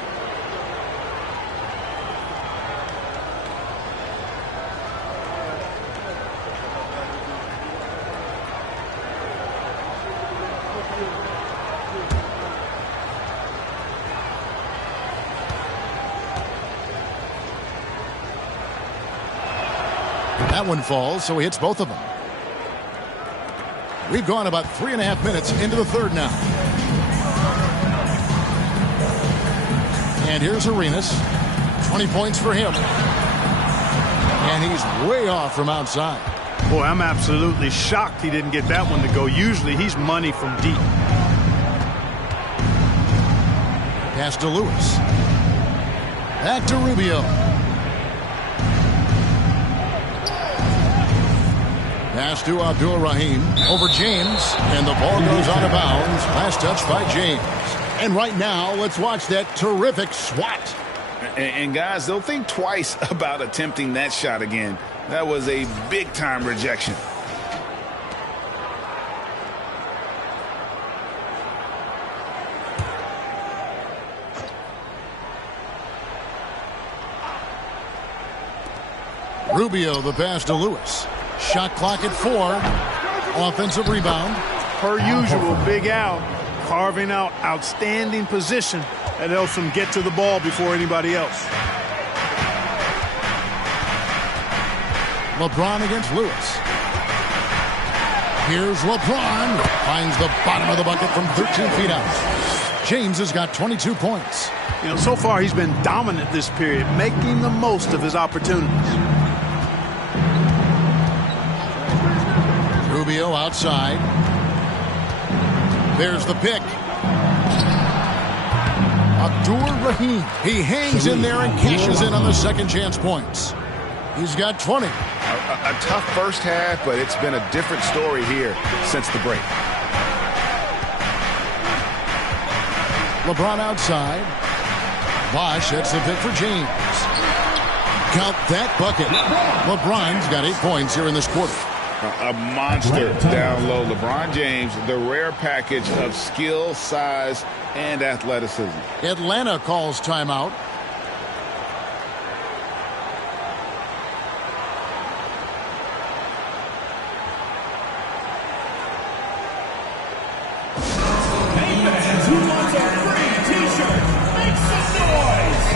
That one falls, so he hits both of them. We've gone about 3.5 minutes into the third now. And here's Arenas. 20 points for him. And he's way off from outside. Boy, I'm absolutely shocked he didn't get that one to go. Usually he's money from deep. Pass to Lewis. Back to Rubio. Pass to Abdul-Rahim. Over James. And the ball goes out of bounds. Last touch by James. And right now, let's watch that terrific swat. And guys, they'll think twice about attempting that shot again. That was a big-time rejection. Rubio, the pass to Lewis. Shot clock at 4. Offensive rebound. Per usual, Big Al carving out outstanding position that helps him get to the ball before anybody else. LeBron against Lewis. Here's LeBron. Finds the bottom of the bucket from 13 feet out. James has got 22 points. You know, so far he's been dominant this period, making the most of his opportunities. Rubio outside. There's the pick. Abdur-Rahim. He hangs in there and cashes in on the second chance points. He's got 20. A tough first half, but it's been a different story here since the break. LeBron outside. Bosh, that's the pick for James. Count that bucket. LeBron's got 8 points here in this quarter. A monster down low. LeBron James, the rare package of skill, size, and athleticism. Atlanta calls timeout. Hey fans, who wants a free t-shirt? Make some noise!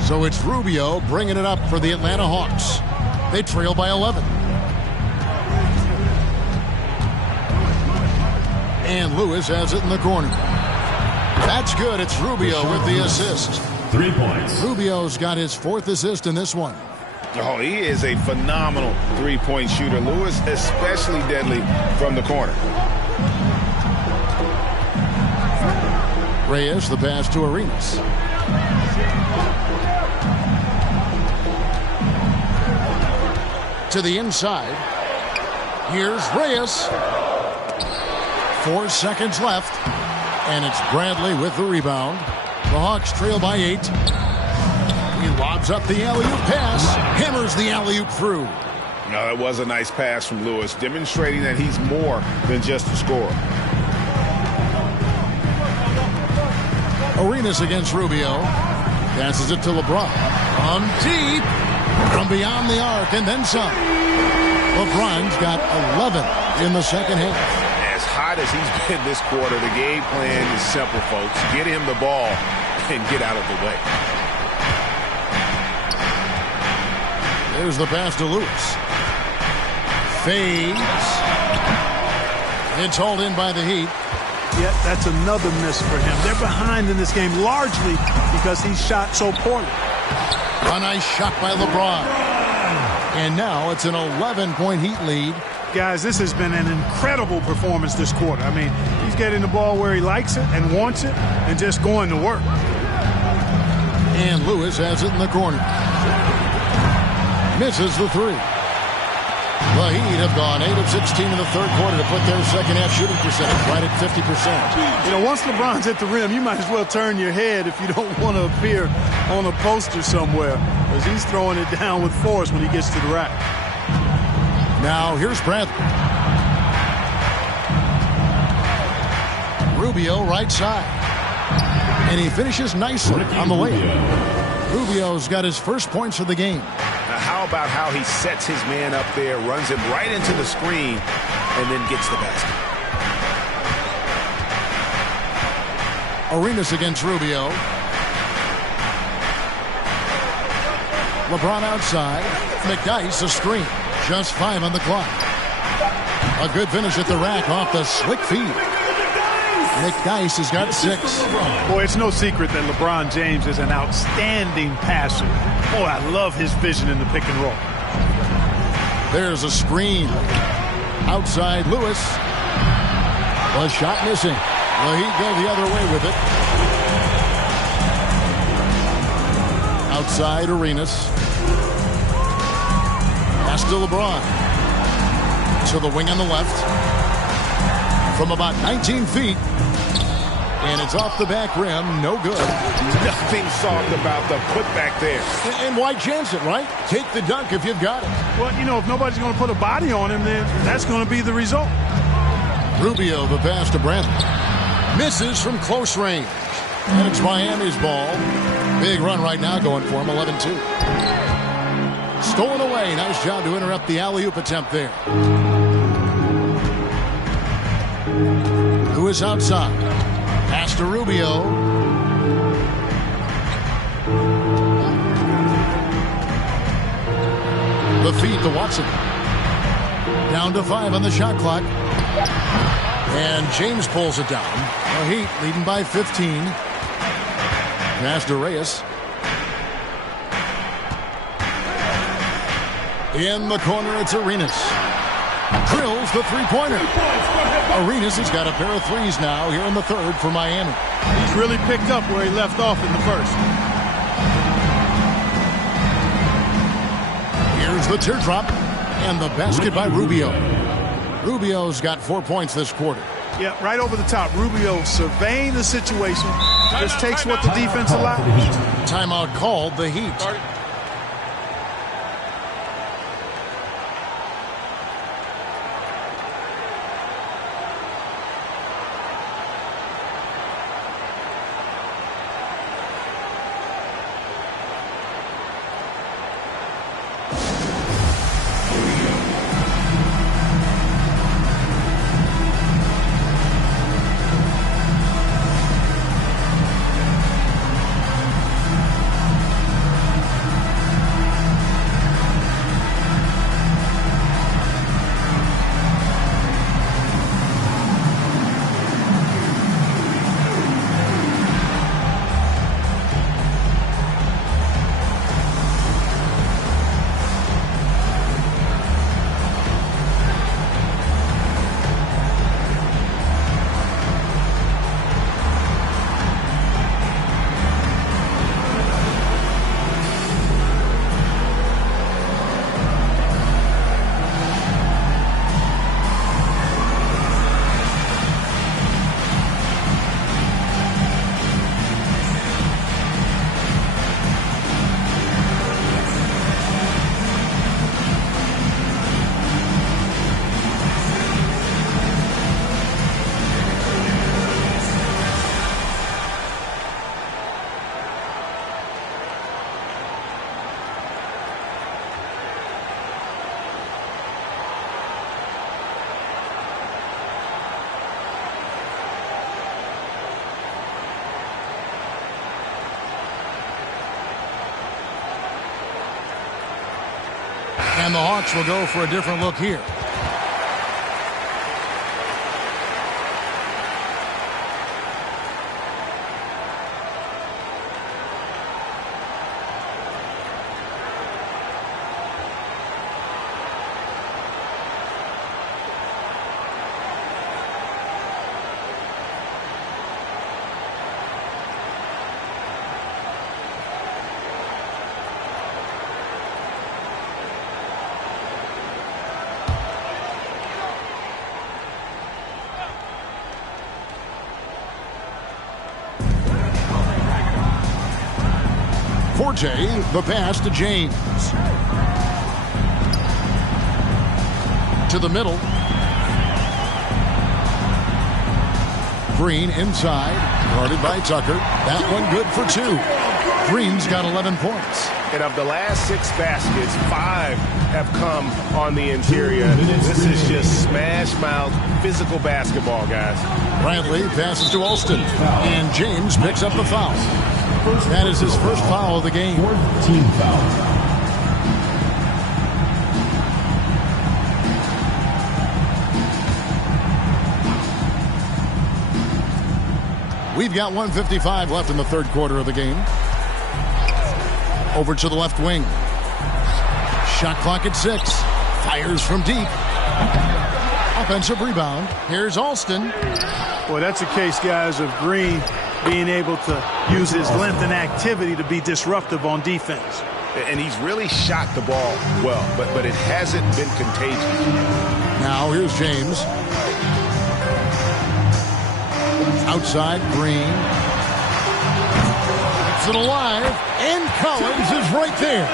So it's Rubio bringing it up for the Atlanta Hawks. They trail by 11. And Lewis has it in the corner. That's good. It's Rubio with the assist. 3 points. Rubio's got his 4th assist in this one. Oh, he is a phenomenal three-point shooter. Lewis especially deadly from the corner. Reyes, the pass to Arenas. To the inside. Here's Reyes. 4 seconds left. And it's Bradley with the rebound. The Hawks trail by 8. He lobs up the alley-oop pass. Hammers the alley-oop through. No, that was a nice pass from Lewis, demonstrating that he's more than just a scorer. Arenas against Rubio. Passes it to LeBron. From deep. From beyond the arc and then some. LeBron's got 11 in the second half. As hot as he's been this quarter, the game plan is simple, folks. Get him the ball and get out of the way. There's the pass to Lewis. Fades. It's hauled in by the Heat. Yet that's another miss for him. They're behind in this game largely because he shot so poorly. A nice shot by LeBron. And now it's an 11-point Heat lead. Guys, this has been an incredible performance this quarter. I mean, he's getting the ball where he likes it and wants it and just going to work. And Lewis has it in the corner. Misses the three. The Heat have gone 8 of 16 in the third quarter to put their second half shooting percentage right at 50%. You know, once LeBron's at the rim, you might as well turn your head if you don't want to appear on a poster somewhere, because he's throwing it down with force when he gets to the rack. Now here's Bradley. Rubio right side. And he finishes nicely on the layup. Rubio's got his first points of the game. Now, how about how he sets his man up there, runs him right into the screen, and then gets the basket. Arenas against Rubio. LeBron outside. McDyess a screen. Just 5 on the clock. A good finish at the rack off the slick feed. McDyess has got 6. Boy, it's no secret that LeBron James is an outstanding passer. Boy, I love his vision in the pick and roll. There's a screen. Outside Lewis. The shot missing. The Heat go the other way with it. Outside Arenas. Pass to LeBron. To the wing on the left. From about 19 feet. And it's off the back rim. No good. Nothing soft about the putback there. And why chance it, right? Take the dunk if you've got it. Well, you know, if nobody's going to put a body on him, then that's going to be the result. Rubio, the pass to Brent. Misses from close range. And it's Miami's ball. Big run right now going for him, 11-2. Stolen away. Nice job to interrupt the alley-oop attempt there. Who is outside? Pass to Rubio. The feed to Watson. Down to 5 on the shot clock. And James pulls it down. The Heat leading by 15. Pass to Reyes. In the corner, it's Arenas. Drills the three-pointer. Arenas has got a pair of threes now here in the third for Miami. He's really picked up where he left off in the first. Here's the teardrop and the basket by Rubio. Rubio's got 4 points this quarter. Yeah, right over the top. Rubio surveying the situation. Just takes what the defense allows. Timeout called the Heat. And the Hawks will go for a different look here. Forte, the pass to James. To the middle. Green inside, guarded by Tucker. That one good for 2. Green's got 11 points. And of the last 6 baskets, 5 have come on the interior. This is just smash-mouth physical basketball, guys. Bradley passes to Alston, and James picks up the foul. That is his first foul of the game. 4th team foul. We've got 1:55 left in the third quarter of the game. Over to the left wing. Shot clock at 6. Fires from deep. Offensive rebound. Here's Alston. Boy, that's a case, guys, of Green being able to use his length and activity to be disruptive on defense. And he's really shot the ball well, but it hasn't been contagious. Now here's James. Outside, Green. Keeps it alive, and Collins is right there.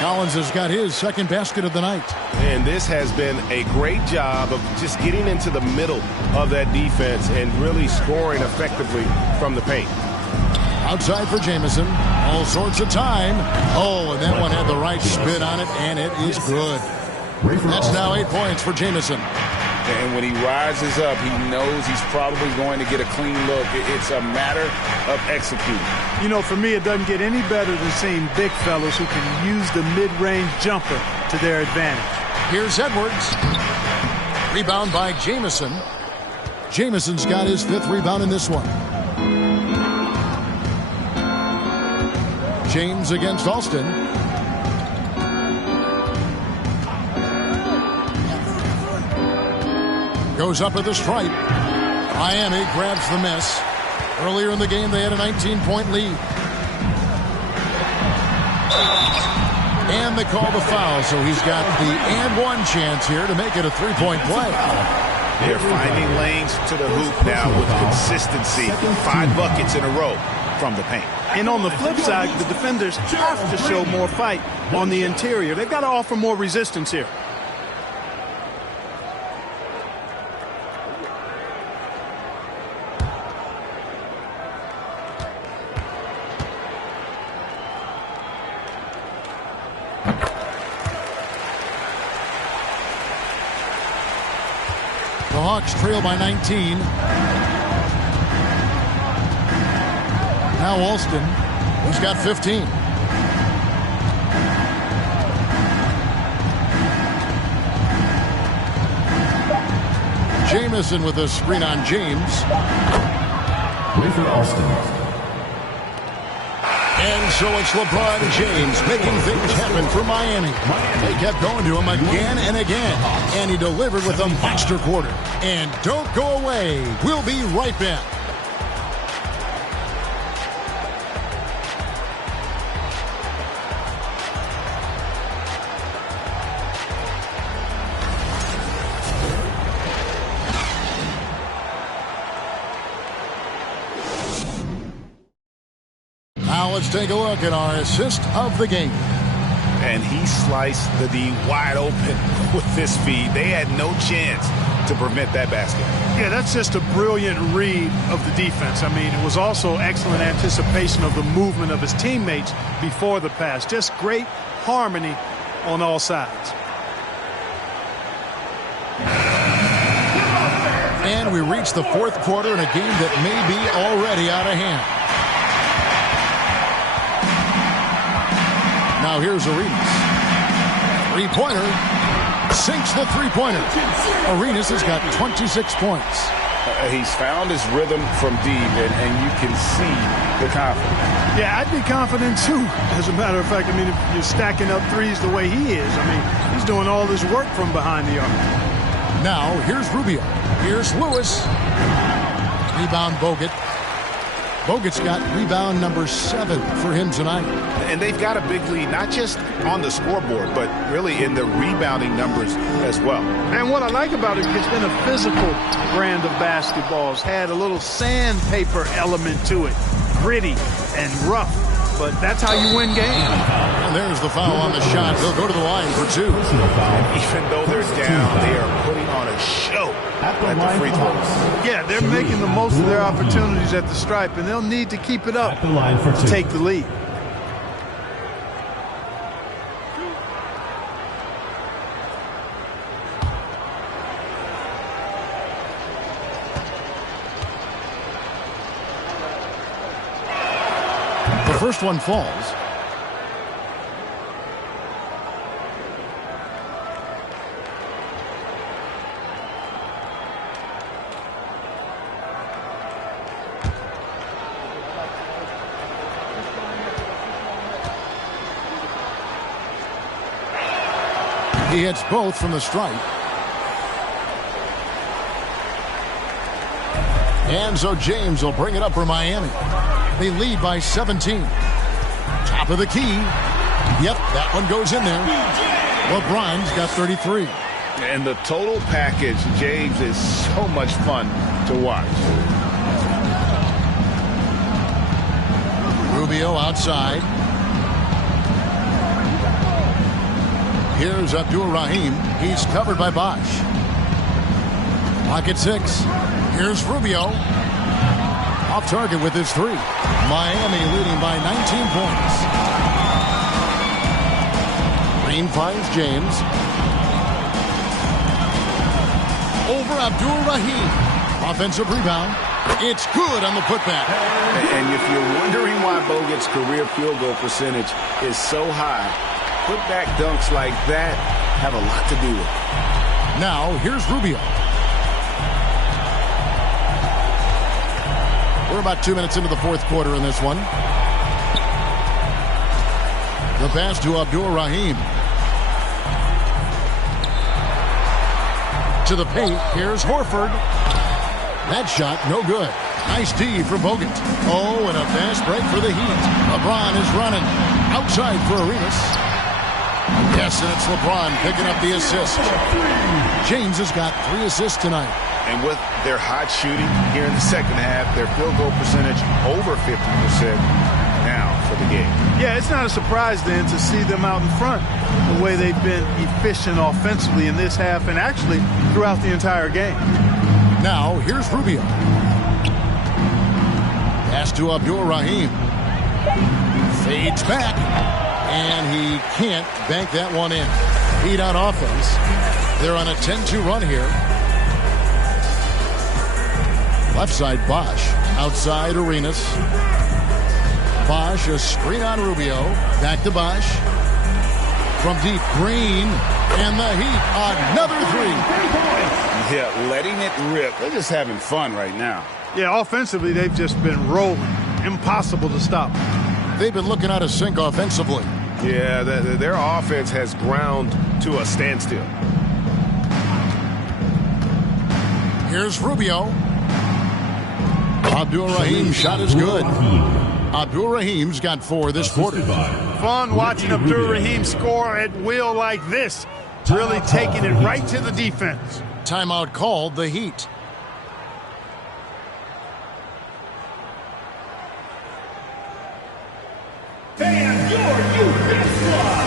Collins has got his second basket of the night. And this has been a great job of just getting into the middle of that defense and really scoring effectively from the paint. Outside for Jamison. All sorts of time. Oh, and that one had the right spin on it, and it is good. That's now 8 points for Jamison. And when he rises up, he knows he's probably going to get a clean look. It's a matter of executing. You know, for me, it doesn't get any better than seeing big fellas who can use the mid-range jumper to their advantage. Here's Edwards. Rebound by Jamison. Jamison's got his 5th rebound in this one. James against Alston. Goes up at the stripe. Miami grabs the miss. Earlier in the game, they had a 19-point lead. And they call the foul, so he's got the and one chance here to make it a 3-point play. They're finding lanes to the hoop now with consistency. 5 buckets in a row from the paint. And on the flip side, the defenders have to show more fight on the interior. They've got to offer more resistance here. The Hawks trail by 19. Now Alston, who's got 15. Jamison with a screen on James. Rafer Alston. And so it's LeBron James making things happen for Miami. They kept going to him again and again, and he delivered with a monster quarter. And don't go away. We'll be right back. Now let's take a look at our assist of the game. And he sliced the D wide open with this feed. They had no chance to prevent that basket. Yeah, that's just a brilliant read of the defense. I mean, it was also excellent anticipation of the movement of his teammates before the pass. Just great harmony on all sides. And we reach the fourth quarter in a game that may be already out of hand. Now here's Arenas. Three-pointer. Sinks the three-pointer. Arenas has got 26 points. He's found his rhythm from deep, and you can see the confidence. Yeah, I'd be confident too. As a matter of fact, I mean, if you're stacking up threes the way he is, I mean, he's doing all this work from behind the arc. Now here's Rubio. Here's Lewis. Rebound Bogut. Bogut's got rebound number 7 for him tonight. And they've got a big lead, not just on the scoreboard, but really in the rebounding numbers as well. And what I like about it, it's been a physical brand of basketball. It's had a little sandpaper element to it. Gritty and rough. But that's how you win games. And there's the foul on the shot. He'll go to the line for 2. Even though they're down, they are putting on a show at the free throws. Yeah, they're making the most of their opportunities at the stripe, and they'll need to keep it up to take the lead. The first one falls. He hits both from the stripe. And so James will bring it up for Miami. They lead by 17. Top of the key. Yep, that one goes in there. LeBron's got 33. And the total package, James, is so much fun to watch. Rubio outside. Here's Abdul-Rahim. He's covered by Bosch. Pocket 6. Here's Rubio. Off target with his 3. Miami leading by 19 points. Green finds James. Over Abdul-Rahim. Offensive rebound. It's good on the putback. And if you're wondering why Bogut's career field goal percentage is so high, putback dunks like that have a lot to do with it. Now, here's Rubio. We're about 2 minutes into the fourth quarter in this one. The pass to Abdul-Rahim. To the paint, here's Horford. That shot, no good. Nice D from Bogut. Oh, and a fast break for the Heat. LeBron is running. Outside for Arenas. Yes, and it's LeBron picking up the assist. James has got 3 assists tonight. And with their hot shooting here in the second half, their field goal percentage over 50% now for the game. Yeah, it's not a surprise then to see them out in front the way they've been efficient offensively in this half and actually throughout the entire game. Now, here's Rubio. Pass to Abdul-Rahim. Fades back. And he can't bank that one in. Heat on offense. They're on a 10-2 run here. Left side, Bosch. Outside, Arenas. Bosch, a screen on Rubio. Back to Bosch. From deep, Green. And the Heat, another 3. Yeah, letting it rip. They're just having fun right now. Yeah, offensively, they've just been rolling. Impossible to stop. They've been looking out of sync offensively. Yeah, their offense has ground to a standstill. Here's Rubio. Abdul-Rahim's shot is good. Abdul-Rahim's got 4 this quarter. Fun watching Abdul-Rahim score at will like this. Really taking it right to the defense. Timeout called, the Heat. And your UBS squad.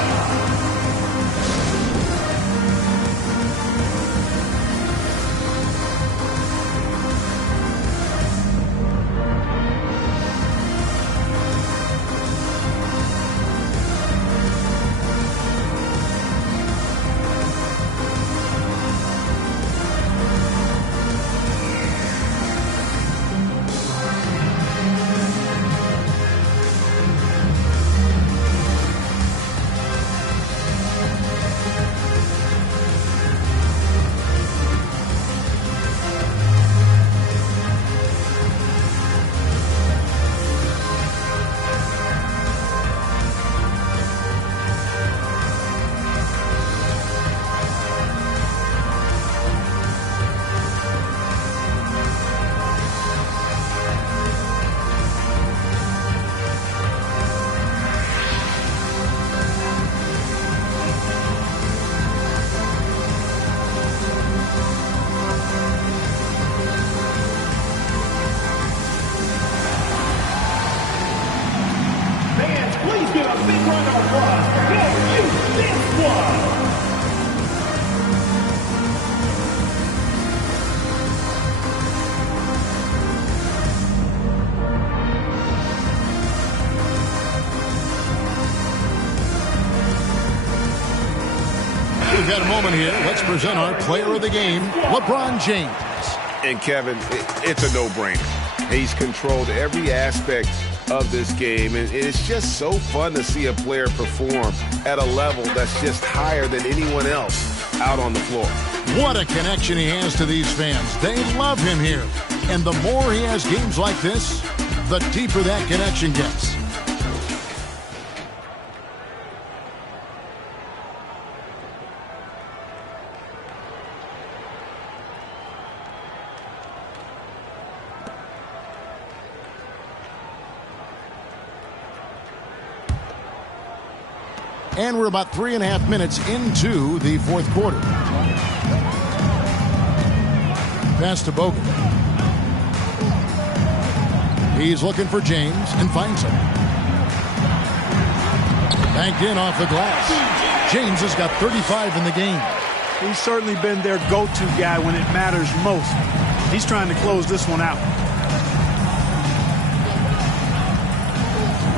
We've got a moment here. Let's present our player of the game, LeBron James. And Kevin, it's a no-brainer. He's controlled every aspect of this game, and it's just so fun to see a player perform at a level that's just higher than anyone else out on the floor. What a connection he has to these fans. They love him here. And the more he has games like this, the deeper that connection gets. And we're about 3.5 minutes into the fourth quarter. Pass to Bogut. He's looking for James and finds him. Banked in off the glass. James has got 35 in the game. He's certainly been their go-to guy when it matters most. He's trying to close this one out.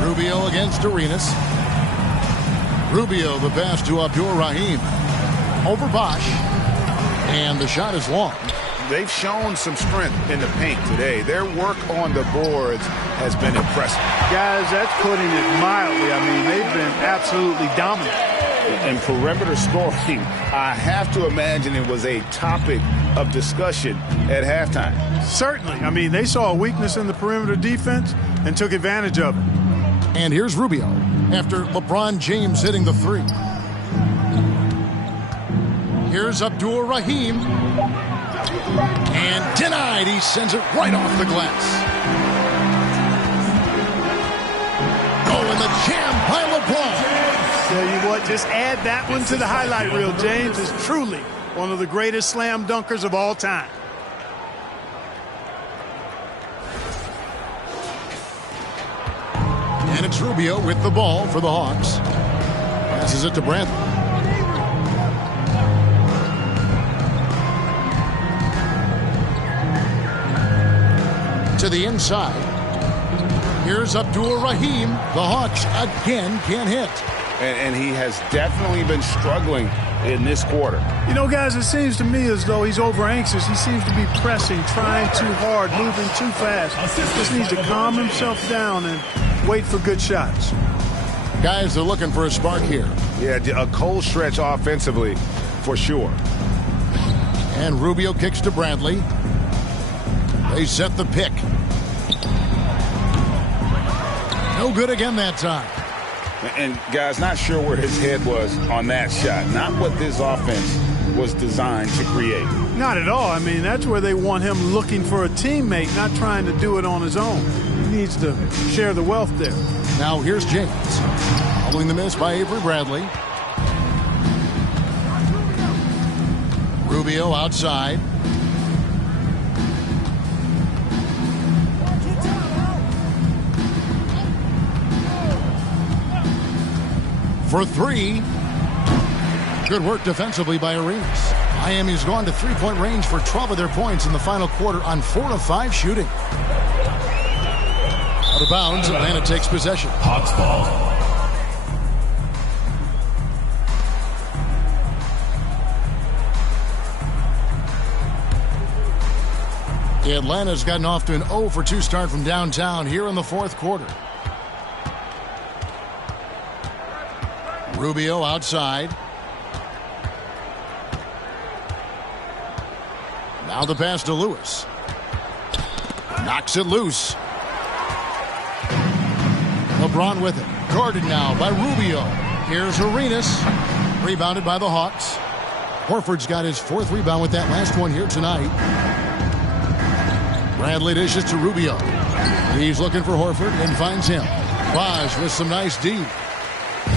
Rubio against Arenas. Rubio the pass to Abdur-Rahim. Over Bosch. And the shot is long. They've shown some strength in the paint today. Their work on the boards has been impressive. Guys, that's putting it mildly. I mean, they've been absolutely dominant. And perimeter scoring, I have to imagine it was a topic of discussion at halftime. Certainly. I mean, they saw a weakness in the perimeter defense and took advantage of it. And here's Rubio after LeBron James hitting the three. Here's Abdur-Rahim. And denied. He sends it right off the glass. Oh, and the jam by LeBron. Tell you what, just add that one to the highlight reel. James is truly one of the greatest slam dunkers of all time. And it's Rubio with the ball for the Hawks. Passes it to Bradley. To the inside. Here's Abdur-Rahim. The Hawks again can't hit. And he has definitely been struggling in this quarter. You know, guys, it seems to me as though he's over anxious. He seems to be pressing, trying too hard, moving too fast. Just needs to calm himself down and wait for good shots. Guys are looking for a spark here. Yeah, a cold stretch offensively for sure. And Rubio kicks to Bradley. They set the pick. No good again that time. And, guys, not sure where his head was on that shot. Not what this offense was designed to create. Not at all. I mean, that's where they want him looking for a teammate, not trying to do it on his own. He needs to share the wealth there. Now here's James. Following the miss by Avery Bradley. Rubio outside. For three. Good work defensively by Arenas. Miami's gone to three-point range for 12 of their points in the final quarter on 4 of 5 shooting. Out of bounds, Atlanta takes possession. Hawks ball. Atlanta's gotten off to an 0 for 2 start from downtown here in the fourth quarter. Rubio outside. Now the pass to Lewis. Knocks it loose. LeBron with it. Guarded now by Rubio. Here's Arenas. Rebounded by the Hawks. Horford's got his 4th rebound with that last one here tonight. Bradley dishes to Rubio. He's looking for Horford and finds him. Bosch with some nice D.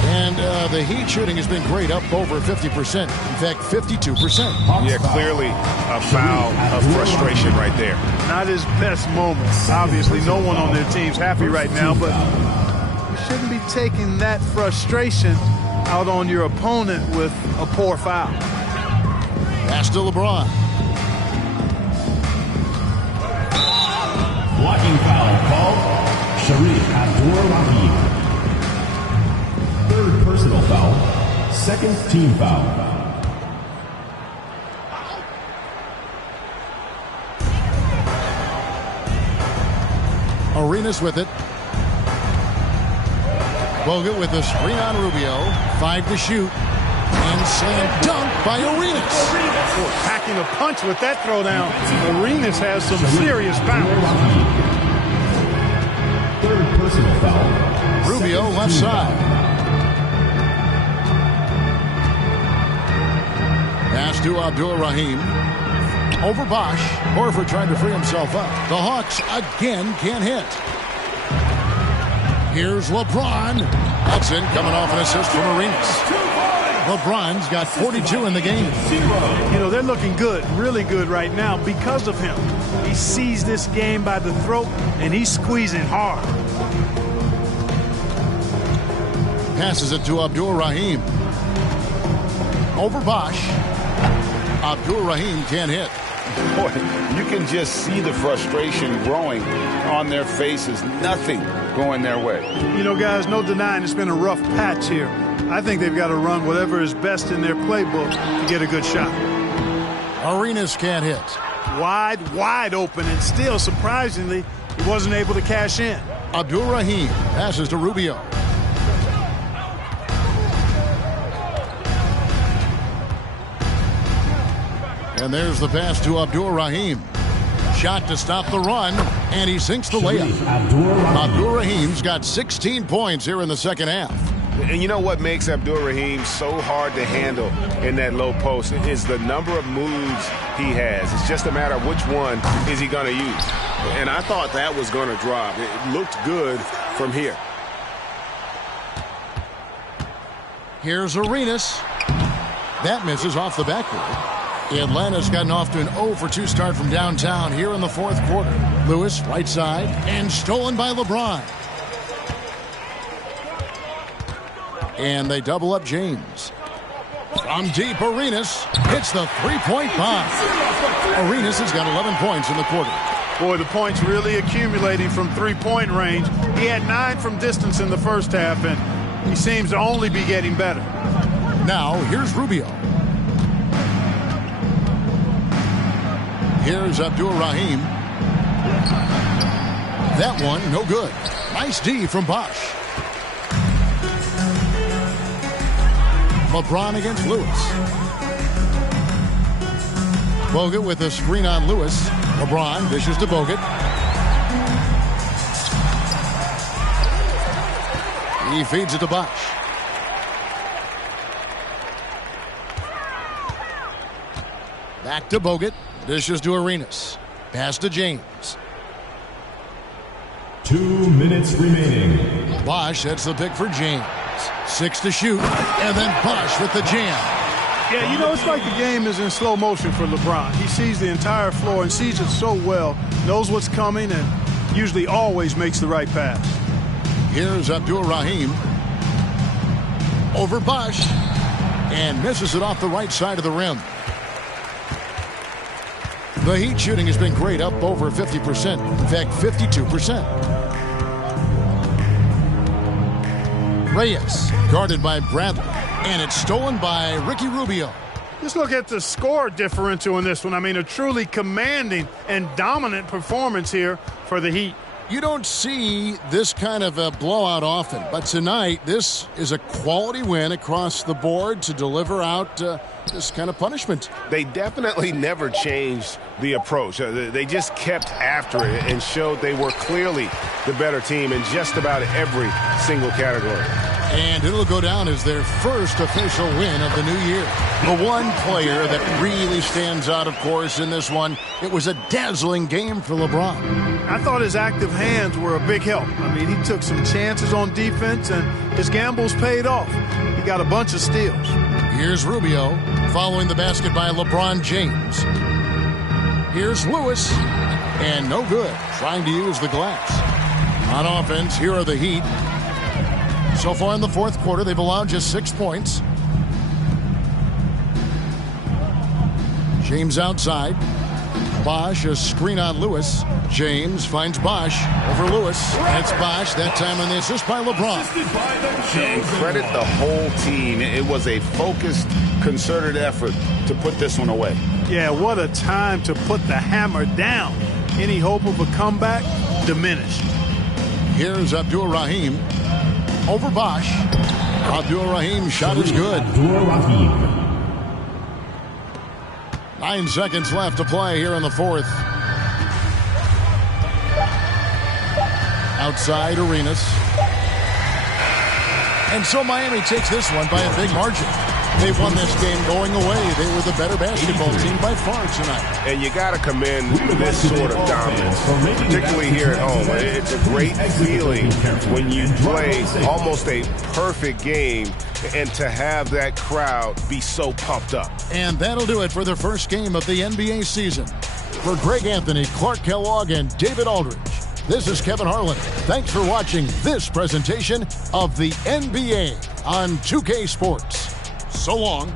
And the Heat shooting has been great, up over 50%. In fact, 52%. Yeah, clearly a foul of frustration right there. Not his best moment. Obviously, no one on their team's happy right now, but you shouldn't be taking that frustration out on your opponent with a poor foul. Pass to LeBron. Blocking foul called. Shareef Abdur-Rahim. 3rd personal foul. 2nd team foul. Arenas with it. Bogut with the screen on Rubio. 5 to shoot. And slam dunk by Arenas. Packing a punch with that throwdown. Arenas has some serious bounce. 3rd personal foul. Rubio left side. Pass to Abdur-Rahim. Over Bosch. Horford trying to free himself up. The Hawks again can't hit. Here's LeBron. Hudson coming off an assist from Arenas. LeBron's got 42 in the game. You know, they're looking good, really good right now because of him. He sees this game by the throat, and he's squeezing hard. Passes it to Abdur-Rahim. Over Bosch. Abdur-Rahim can't hit. Boy, you can just see the frustration growing on their faces. Nothing going their way. You know, guys, no denying it's been a rough patch here. I think they've got to run whatever is best in their playbook to get a good shot. Arenas can't hit. Wide open, and still, surprisingly, he wasn't able to cash in. Abdur-Rahim passes to Rubio. And there's the pass to Abdur-Rahim. Shot to stop the run, and he sinks the layup. Abdur-Rahim's got 16 points here in the second half. And you know what makes Abdur-Rahim so hard to handle in that low post is the number of moves he has. It's just a matter of which one is he going to use. And I thought that was going to drop. It looked good from here. Here's Arenas. That misses off the backboard. Atlanta's gotten off to an 0-for-2 start from downtown here in the fourth quarter. Lewis, right side, and stolen by LeBron. And they double up James. From deep, Arenas hits the three-point bomb. Arenas has got 11 points in the quarter. Boy, the points really accumulating from three-point range. He had 9 from distance in the first half, and he seems to only be getting better. Now, here's Rubio. Here's Abdur-Rahim. That one, no good. Nice D from Bosch. LeBron against Lewis. Bogut with a screen on Lewis. LeBron dishes to Bogut. He feeds it to Bosch. Back to Bogut. Dishes to Arenas. Pass to James. 2 minutes remaining. Bosch sets the pick for James. 6 to shoot. And then Bosch with the jam. Yeah, you know, it's like the game is in slow motion for LeBron. He sees the entire floor and sees it so well, knows what's coming, and usually always makes the right pass. Here's Abdur-Rahim. Over Bosch. And misses it off the right side of the rim. The Heat shooting has been great, up over 50%. In fact, 52%. Reyes, guarded by Bradley. And it's stolen by Ricky Rubio. Just look at the score differential in this one. I mean, a truly commanding and dominant performance here for the Heat. You don't see this kind of a blowout often, but tonight this is a quality win across the board to deliver out this kind of punishment. They definitely never changed the approach. They just kept after it and showed they were clearly the better team in just about every single category. And it'll go down as their first official win of the new year. The one player that really stands out, of course, in this one, it was a dazzling game for LeBron. I thought his active hands were a big help. I mean, he took some chances on defense, and his gambles paid off. He got a bunch of steals. Here's Rubio following the basket by LeBron James. Here's Lewis, and no good, trying to use the glass. On offense, here are the Heat. So far in the fourth quarter, they've allowed just 6 points. James outside. Bosch, a screen on Lewis. James finds Bosch over Lewis. That's Bosch, that time on the assist by LeBron. And credit the whole team. It was a focused, concerted effort to put this one away. Yeah, what a time to put the hammer down. Any hope of a comeback diminished. Here's Abdur-Rahim over Bosch. Abdur-Rahim shot is good. 9 seconds left to play here in the fourth. Outside Arenas. And so Miami takes this one by a big margin. They won this game going away. They were the better basketball team by far tonight. And you got to commend this sort of dominance, particularly here at home. It's a great feeling when you play almost a perfect game and to have that crowd be so pumped up. And that'll do it for the first game of the NBA season. For Greg Anthony, Clark Kellogg, and David Aldridge, this is Kevin Harlan. Thanks for watching this presentation of the NBA on 2K Sports. So long.